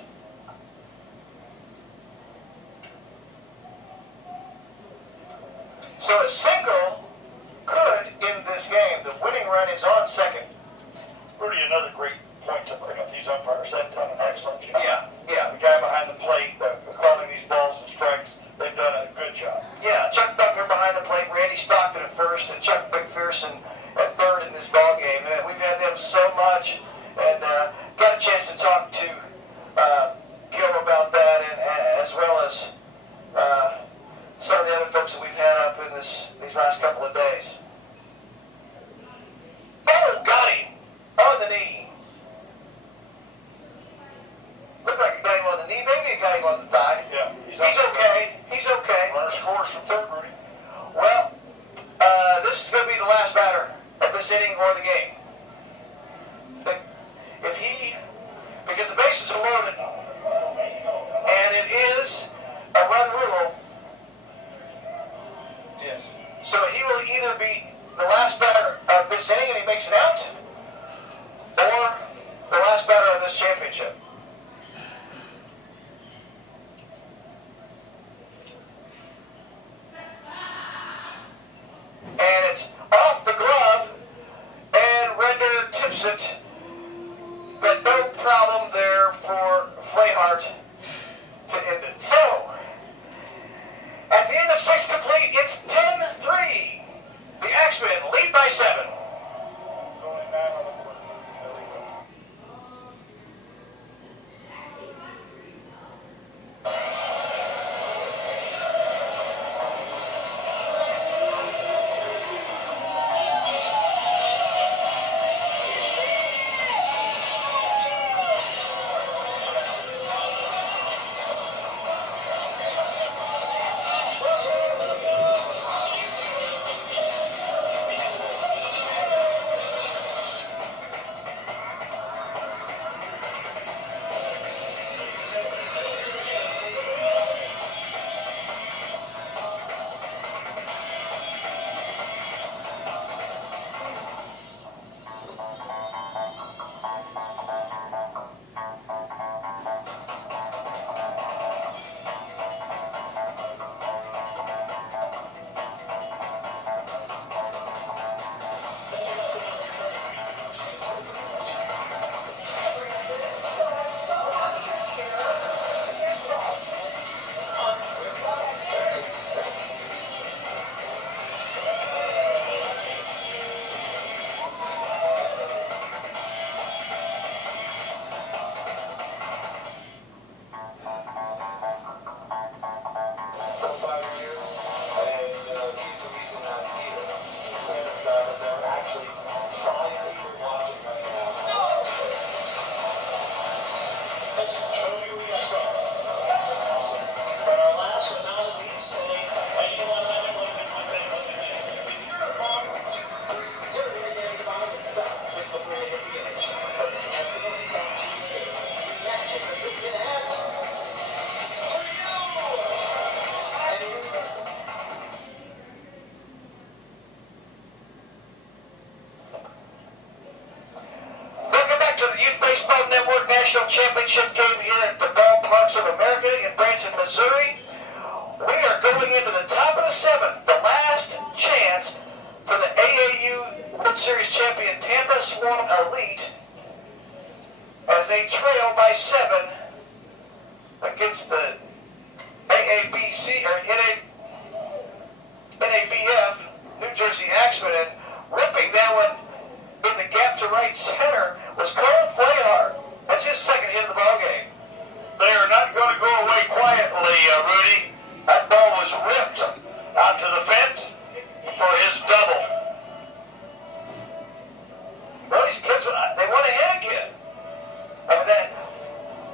So a single could end this game. The winning run is on second. Rudy, another great point to bring up. These umpires have done an excellent job. Yeah. The guy behind the plate calling these balls and strikes, they've done a good job. Yeah, Chuck Buckner behind the plate, Randy Stockton at first, and Chuck McPherson at third in this ball game. We've had them so much, and got a chance to talk to Gil about that, and as well as some of the other folks that we've had up in these last couple of days. Oh, got him on the knee. Looked like it got him on the knee. Maybe it got him on the thigh. Yeah, He's okay. He's okay. Runner scores from third, Rudy. Well, this is going to be the last batter of this inning or the game. Because the bases are loaded, and it is a run rule. Yes. So he will either be the last batter of this inning and he makes it out, or U.S. Championship. And it's off the glove, and Render tips it, but no problem there for Fleyhart to end it. So, at the end of 6 complete, it's 10-3. The Axemen lead by 7. National Championship game here at the Ballparks of America in Branson, Missouri. We are going into the top of the 7th, the last chance for the AAU World Series champion Tampa Swarm Elite as they trail by 7 against the AABC or NABF New Jersey Axemen, and ripping that one in the gap to right center was Cole Fleyhart. That's his second hit of the ball game. They are not going to go away quietly, Rudy. That ball was ripped out to the fence for his double. Well, these kids, they want to hit again. I mean, that,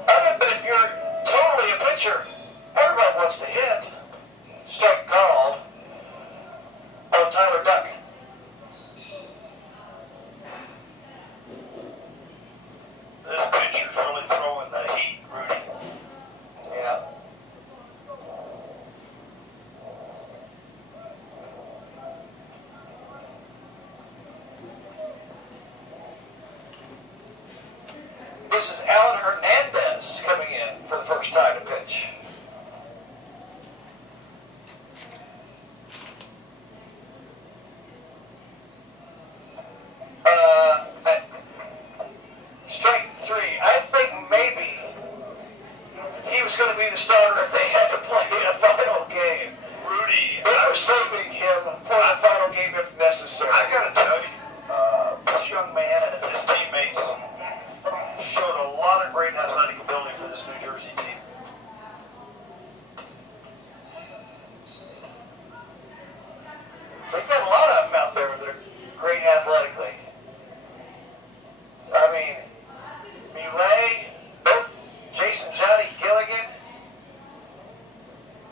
other than if you're totally a pitcher, everybody wants to hit. Strike called. Oh, Tyler Duck. This pitcher's really throwing the heat, Rudy. Yeah. This is Alan Hernandez coming in for the first time to pitch. Strike 3. I think maybe he was going to be the starter if they had to play a final game. Rudy, They were saving him for the final game if necessary. I got to tell you, this young man and his teammates showed a lot of great athletic ability for this New Jersey team. They've got a lot of them out there that are great athletically. I mean, Millet, both Jason Johnny Gilligan,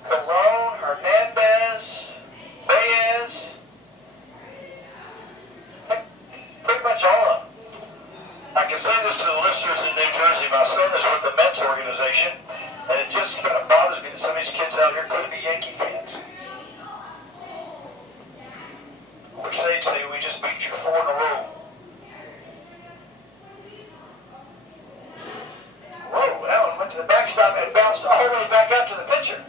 Colon, Hernandez, Baez, pretty much all of them. I can say this to the listeners in New Jersey. My son is with the Mets organization, and it just kind of bothers me that some of these kids out here could be Yankee fans. Which they'd say, we just beat you 4 in a row. backstop and bounced all the way back out to the pitcher.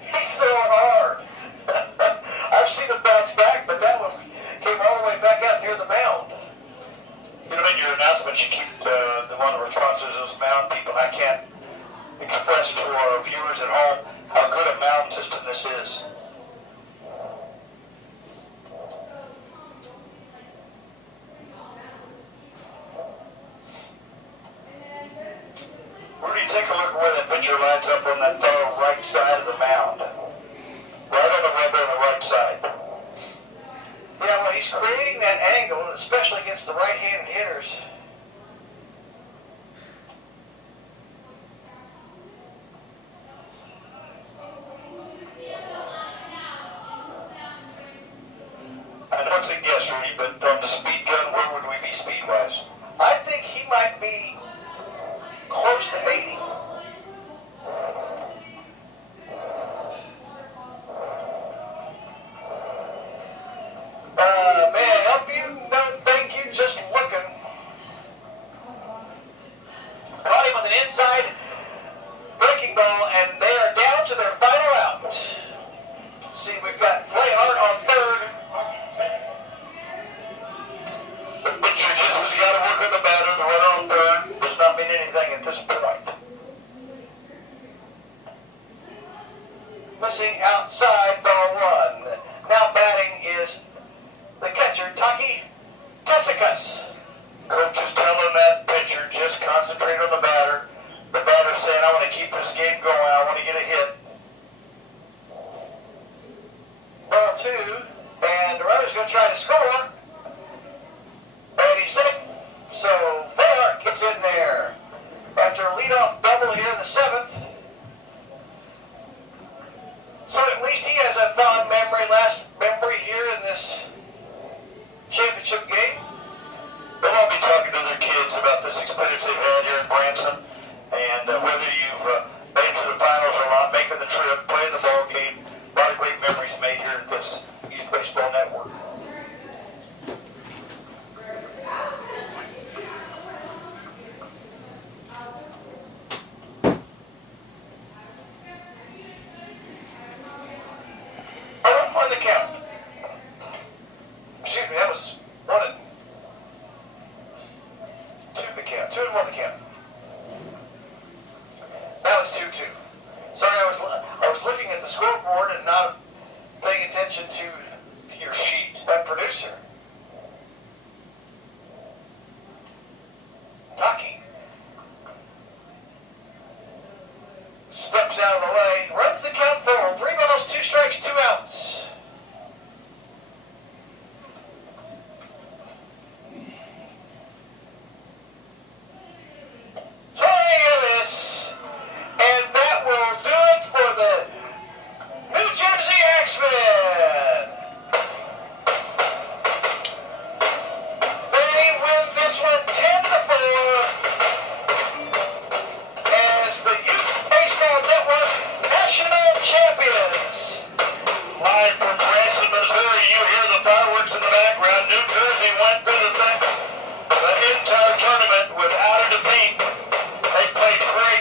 He's throwing hard. I've seen him bounce back, but that one came all the way back out near the mound. You know, in your announcements, you keep the one of the responses as mound people. I can't express to our viewers at home how good a mound system this is. Rudy, take a look at where that pitcher lines up on that far right side of the mound. Right on the rubber on the right side. Yeah, well, he's creating that angle, especially against the right-handed hitters. I know it's a guess, Rudy, but on the speed gun, where would we be speed-wise? I think he might be close to 80. May I help you? No, thank you. Just looking. Caught him with an inside breaking ball, and they are down to their final out. Let's see, we've got Flayhart on third. The pitcher just has got to work with the batter. The runner on third does not mean anything at this point. Missing outside, ball one. Now batting is the catcher, Taki Tesikas. Coach is telling that pitcher, just concentrate on the batter. The batter's saying, I want to keep this game going. I want to get a hit. Ball two, and the runner's going to try to score. And he's safe. So Fayhart gets in there after a leadoff double here in the 7th. So at least he has a fond memory, last memory here in this championship game. They'll all be talking to their kids about this experience they've had here in Branson, and whether you've made it to the finals or not, making the trip, playing the ball game. A lot of great memories made here at this Youth Baseball Network. On the count. Excuse me, that was 1-2 the count. 2-1 the count. That was 2-2. Sorry, I was looking at the scoreboard and not paying attention to Your sheet. my producer. Taki steps out of the way, runs the count forward. 3 balls, 2 strikes, 2 outs. Swing and a miss. And that will do it for the New Jersey Axemen. They win this one 10-4 as the Youth Baseball Network National Champions. Live from Branson, Missouri, you hear the fireworks in the background. New Jersey went through the entire tournament without a defeat. They played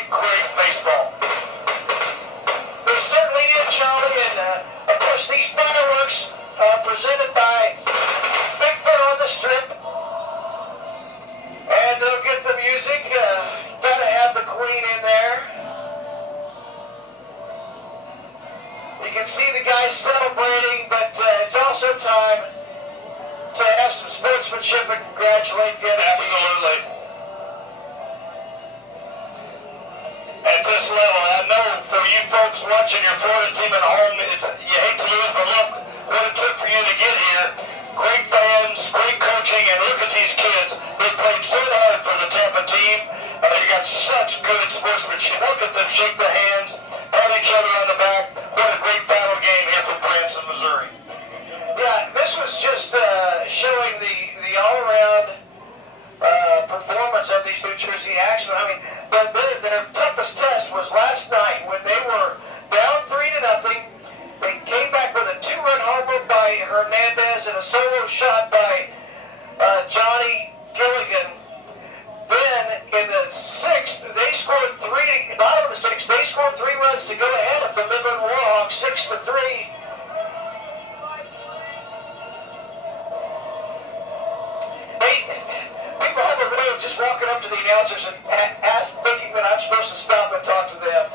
great baseball. They certainly did, Charlie, and of course these fireworks are presented by Bigfoot on the Strip. And they'll get the music. Gotta have the Queen in there. You can see the guys celebrating, but it's also time to have some sportsmanship and congratulate the other teams. Absolutely. At this level, I know for you folks watching your Florida team at home, you hate to lose, but look what it took for you to get here. Great fans, great coaching, and look at these kids. They played so hard for the Tampa team. They got such good sportsmanship. Look at them shake the hands, pat each other on the back. What a great final game here from Branson, Missouri. Yeah, this was just showing the all-around performance of these New Jersey Axemen. I mean, but their toughest test was last night when they were down 3-0. They came back with a 2-run homer by Hernandez and a solo shot by Johnny Gilligan. Then in the 6th, they scored 3 scored 3 runs to go ahead of the Midland Warhawks, 6-3. People have a way of just walking up to the announcers and thinking that I'm supposed to stop and talk to them.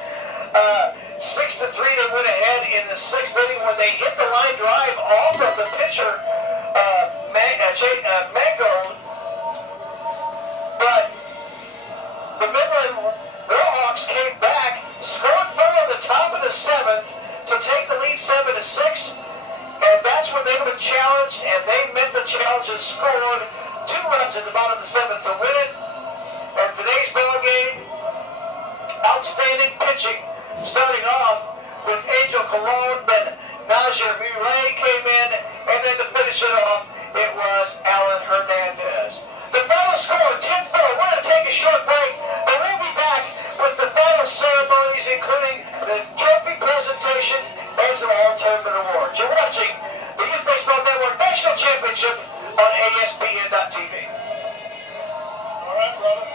6-3, they went ahead in the 6th inning when they hit the line drive off of the pitcher, Mangold. But the Midland Warhawks came back, scored 4 in the top of the 7th to take the lead 7-6, and that's when they were challenged, and they met the challenge and scored 2 runs at the bottom of the 7th to win it. And today's ball game, outstanding pitching, starting off with Angel Colon, then Najir Murray came in, and then to finish it off, it was Alan Hernandez. The final score, 10-4. We're going to take a short break, but we'll be back with the final ceremonies, including the trophy presentation and some all-tournament awards. You're watching the Youth Baseball Network National Championship on ASBN.TV. All right, brother.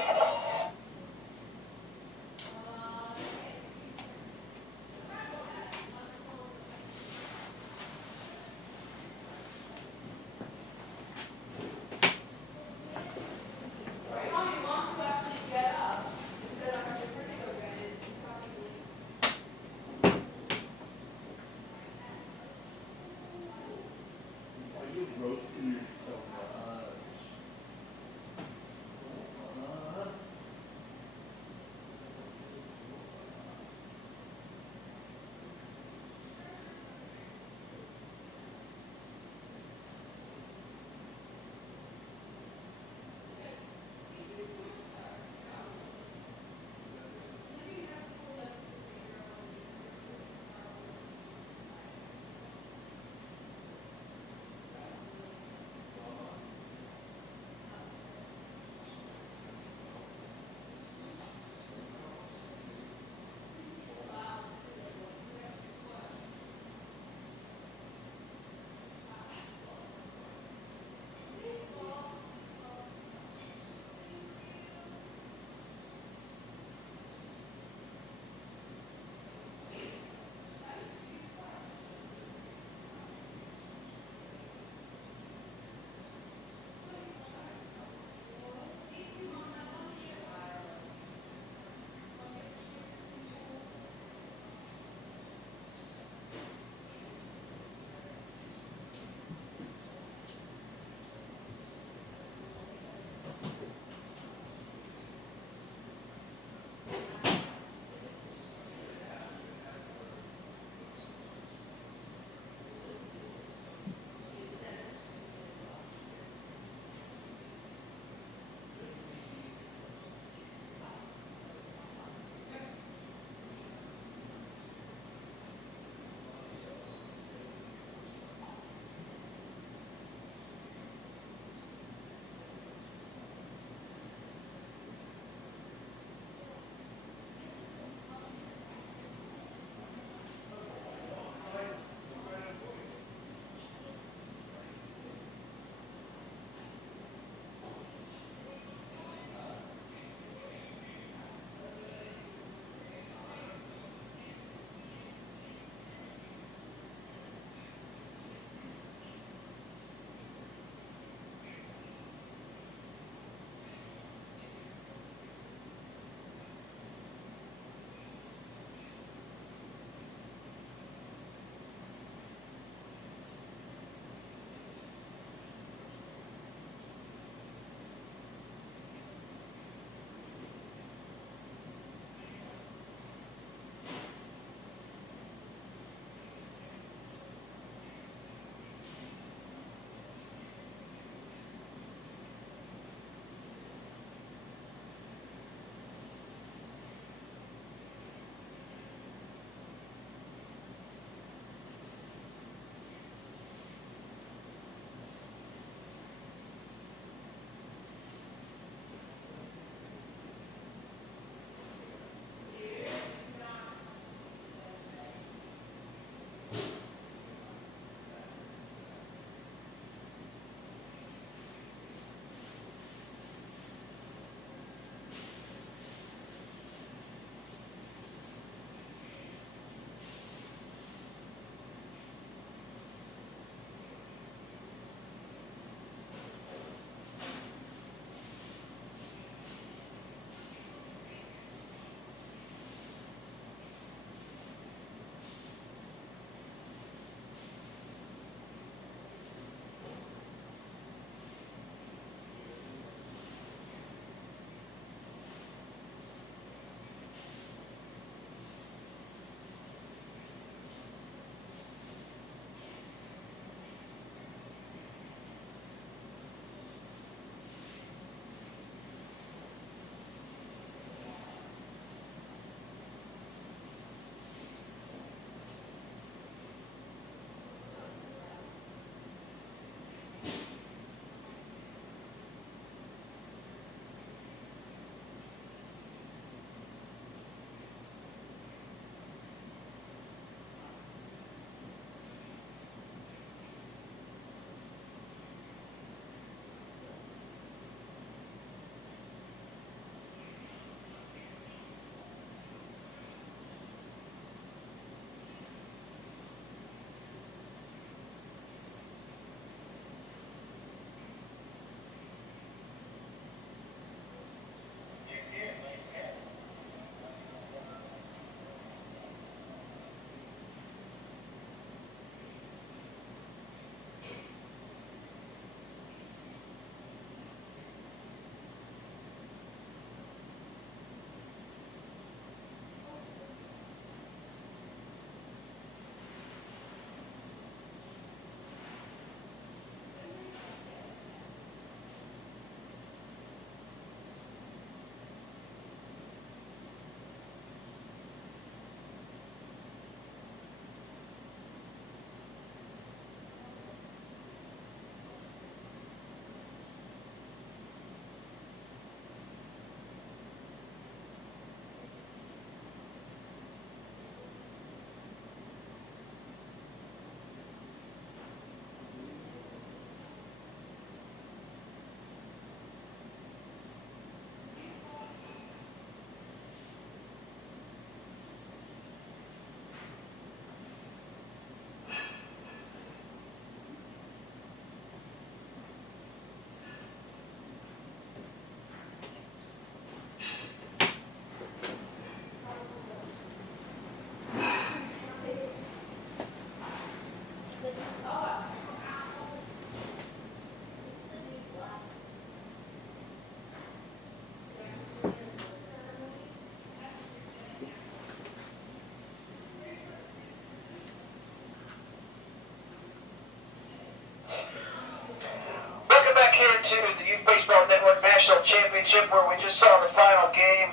Network National Championship, where we just saw the final game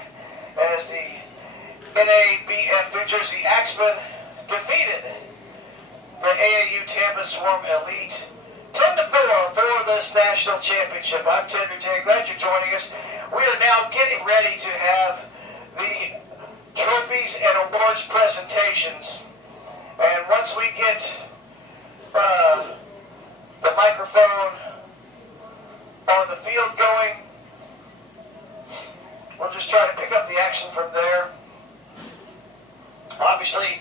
as the NABF New Jersey Axemen defeated the AAU Tampa Swarm Elite 10-4 for this national championship. I'm Ted Rutan. Glad you're joining us. We are now getting ready to have the trophies and awards presentations. And once we get the microphone on the field going, we'll just try to pick up the action from there. Obviously,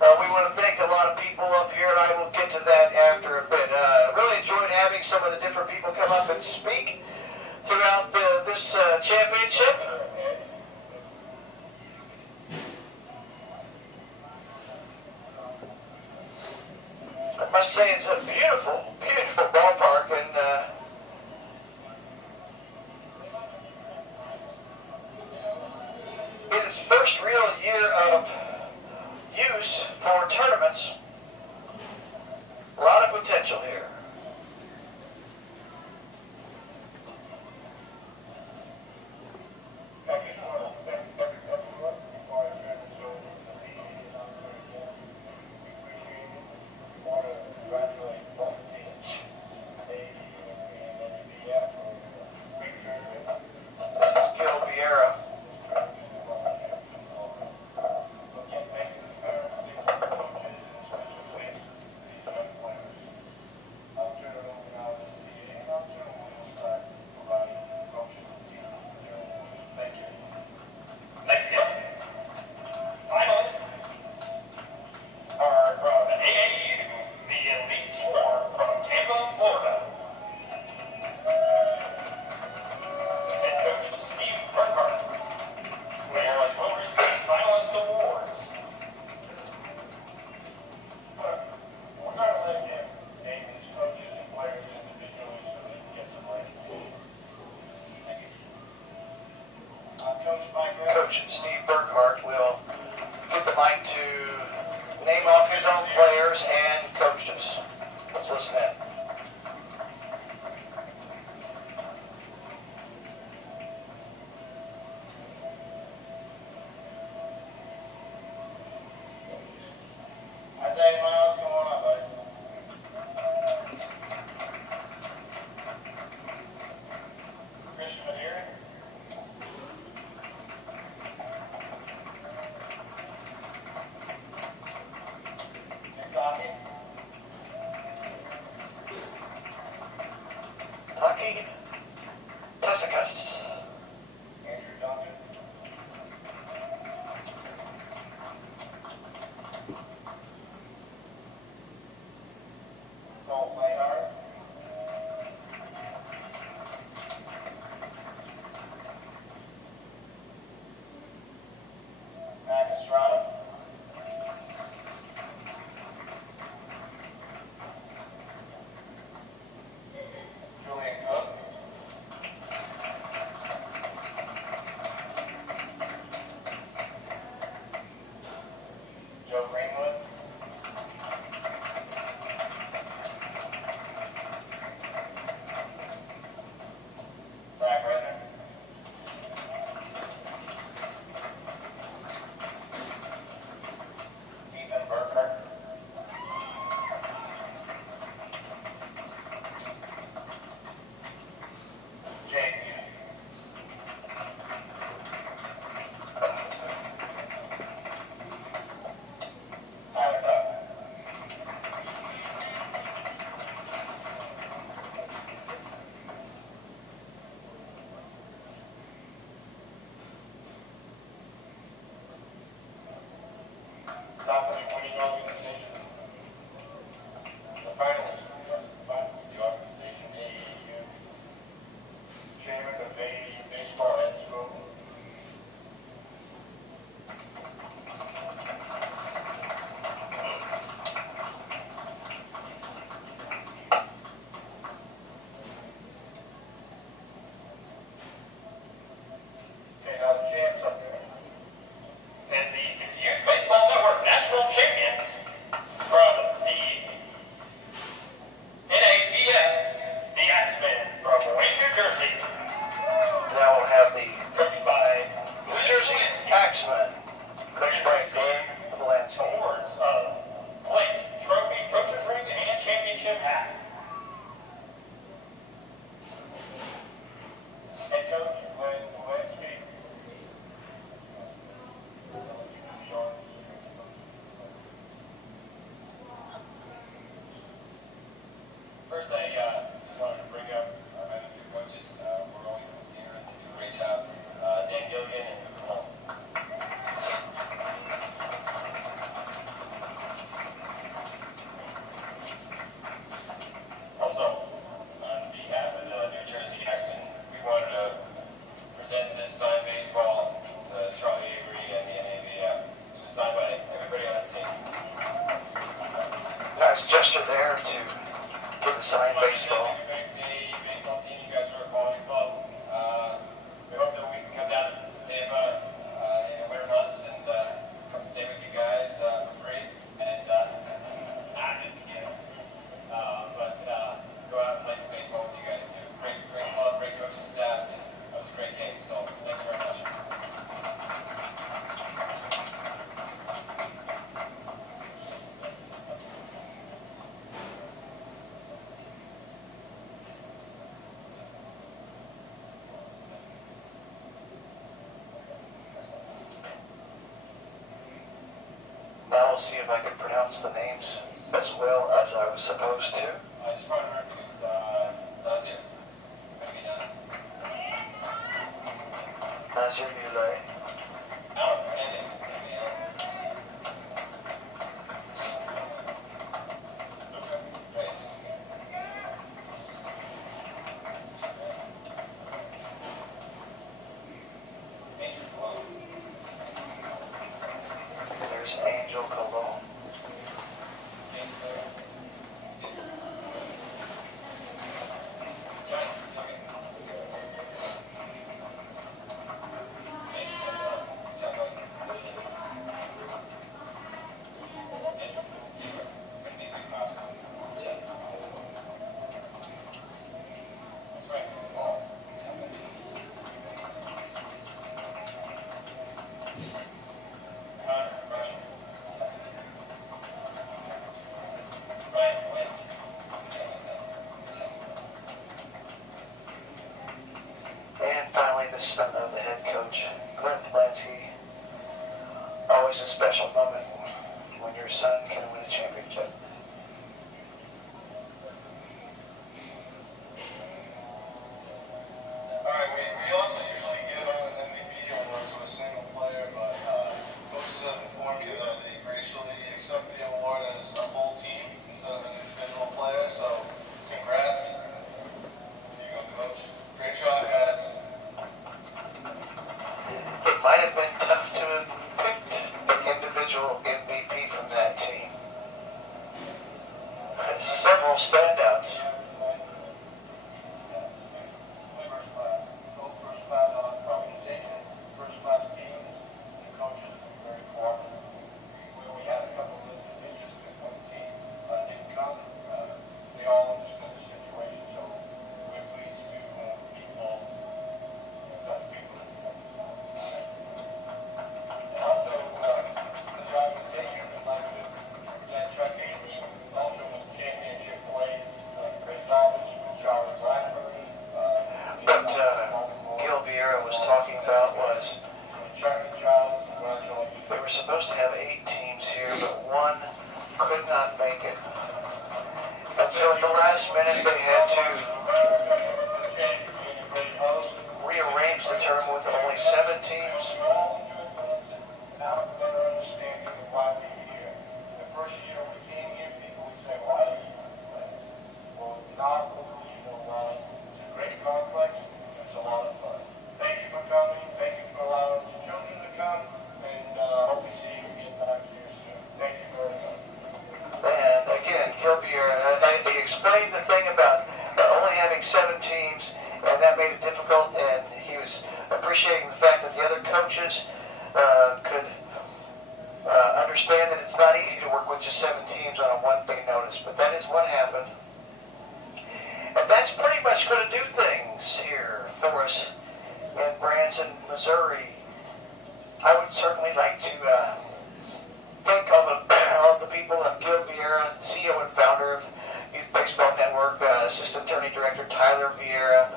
we want to thank a lot of people up here, and I will get to that after a bit. Really enjoyed having some of the different people come up and speak throughout this championship. I must say it's a beautiful, beautiful ballpark, and in its first real year of use for tournaments, a lot of potential here. Coach Steve Burkhart will get the mic to name off his own players and coaches. Let's listen in. send this signed baseball to Charlie Avery and the NABF. It's been signed by everybody on the team. Nice gesture there to give the signed baseball. Baseball team, you guys are a quality club. We hope that we can come down to Tampa in the winter months and come stay with you guys for free. And not just kidding. But go out and play some baseball with you guys too. Great club, great coaching staff, and that was a great game. So thanks very much. Now we'll see if I can pronounce the names as well as I was supposed to. I just wanted to introduce Nazir. Maybe Nazir Muley. Alan Hernandez. Luca Reyes. Major Cologne. There's Angel Cologne. Case Slayer. Johnny Dugan. Andy Castellano. Taco. Andrew Tigger. Wendy Picasso. Ted. That's right. Paul. Connor Rushman. Ryan Polanski. And finally, the son of the head coach, Glenn Polanski. Always a special moment when your son can win a championship. Alright, we also usually give out an MVP award to a single player, but coaches have informed me that they graciously accept the award as a full team instead of an individual player, so congrats. There you go, coach. Great job, guys. It might have been tough to have picked an individual MVP from that team. Several standouts. First class. Both first class organization, first class team, and coaches have been very cooperative. We had a couple of individuals on the team didn't come. They all understood the situation, so we're pleased to be involved. Such people. And also, the organization would like to present Chuck Avery, also with championship play, for his office with Charlie Blackburn. What Gil Vieira was talking about was Chuck and Charlie, congratulations. we were supposed to have 8 teams here, but one could not make it. And so at the last minute they had to rearrange the tournament with only 7 teams. Now a better understanding of why we're here. The first year we came here, people would say, why do you do this? Well, now you know why. It's a great complex. It's a lot of fun. Thank you for coming. Thank you for allowing your children to come. And hope to see you again back here soon. Thank you very much. And again, Gil Vieira, he explained the thing about only having 7 teams, and that made it difficult, and he was appreciating the fact that the other coaches could understand that it's not easy to work with just 7 teams on a one-day notice, but that is what happened. And that's pretty much going to do things here for us in Branson, Missouri. I would certainly like to thank all the people of Gil Vieira, CEO and founder of Youth Baseball Network, Assistant Attorney Director Tyler Vieira,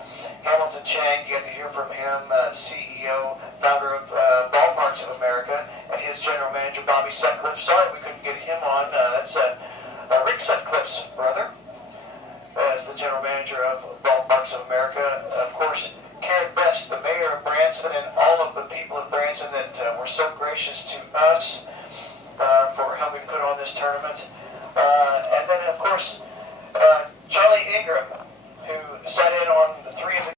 Hamilton Chang, you got to hear from him, CEO, founder of Ballparks of America, and his general manager Bobby Sutcliffe. Sorry we couldn't get him on. That's Rick Sutcliffe's brother, as the general manager of Ballparks of America. Of course, Karen Best, the mayor of Branson, and all of the people of Branson that were so gracious to us for helping put on this tournament. And then, of course, Charlie Ingram, who sat in on 3 of the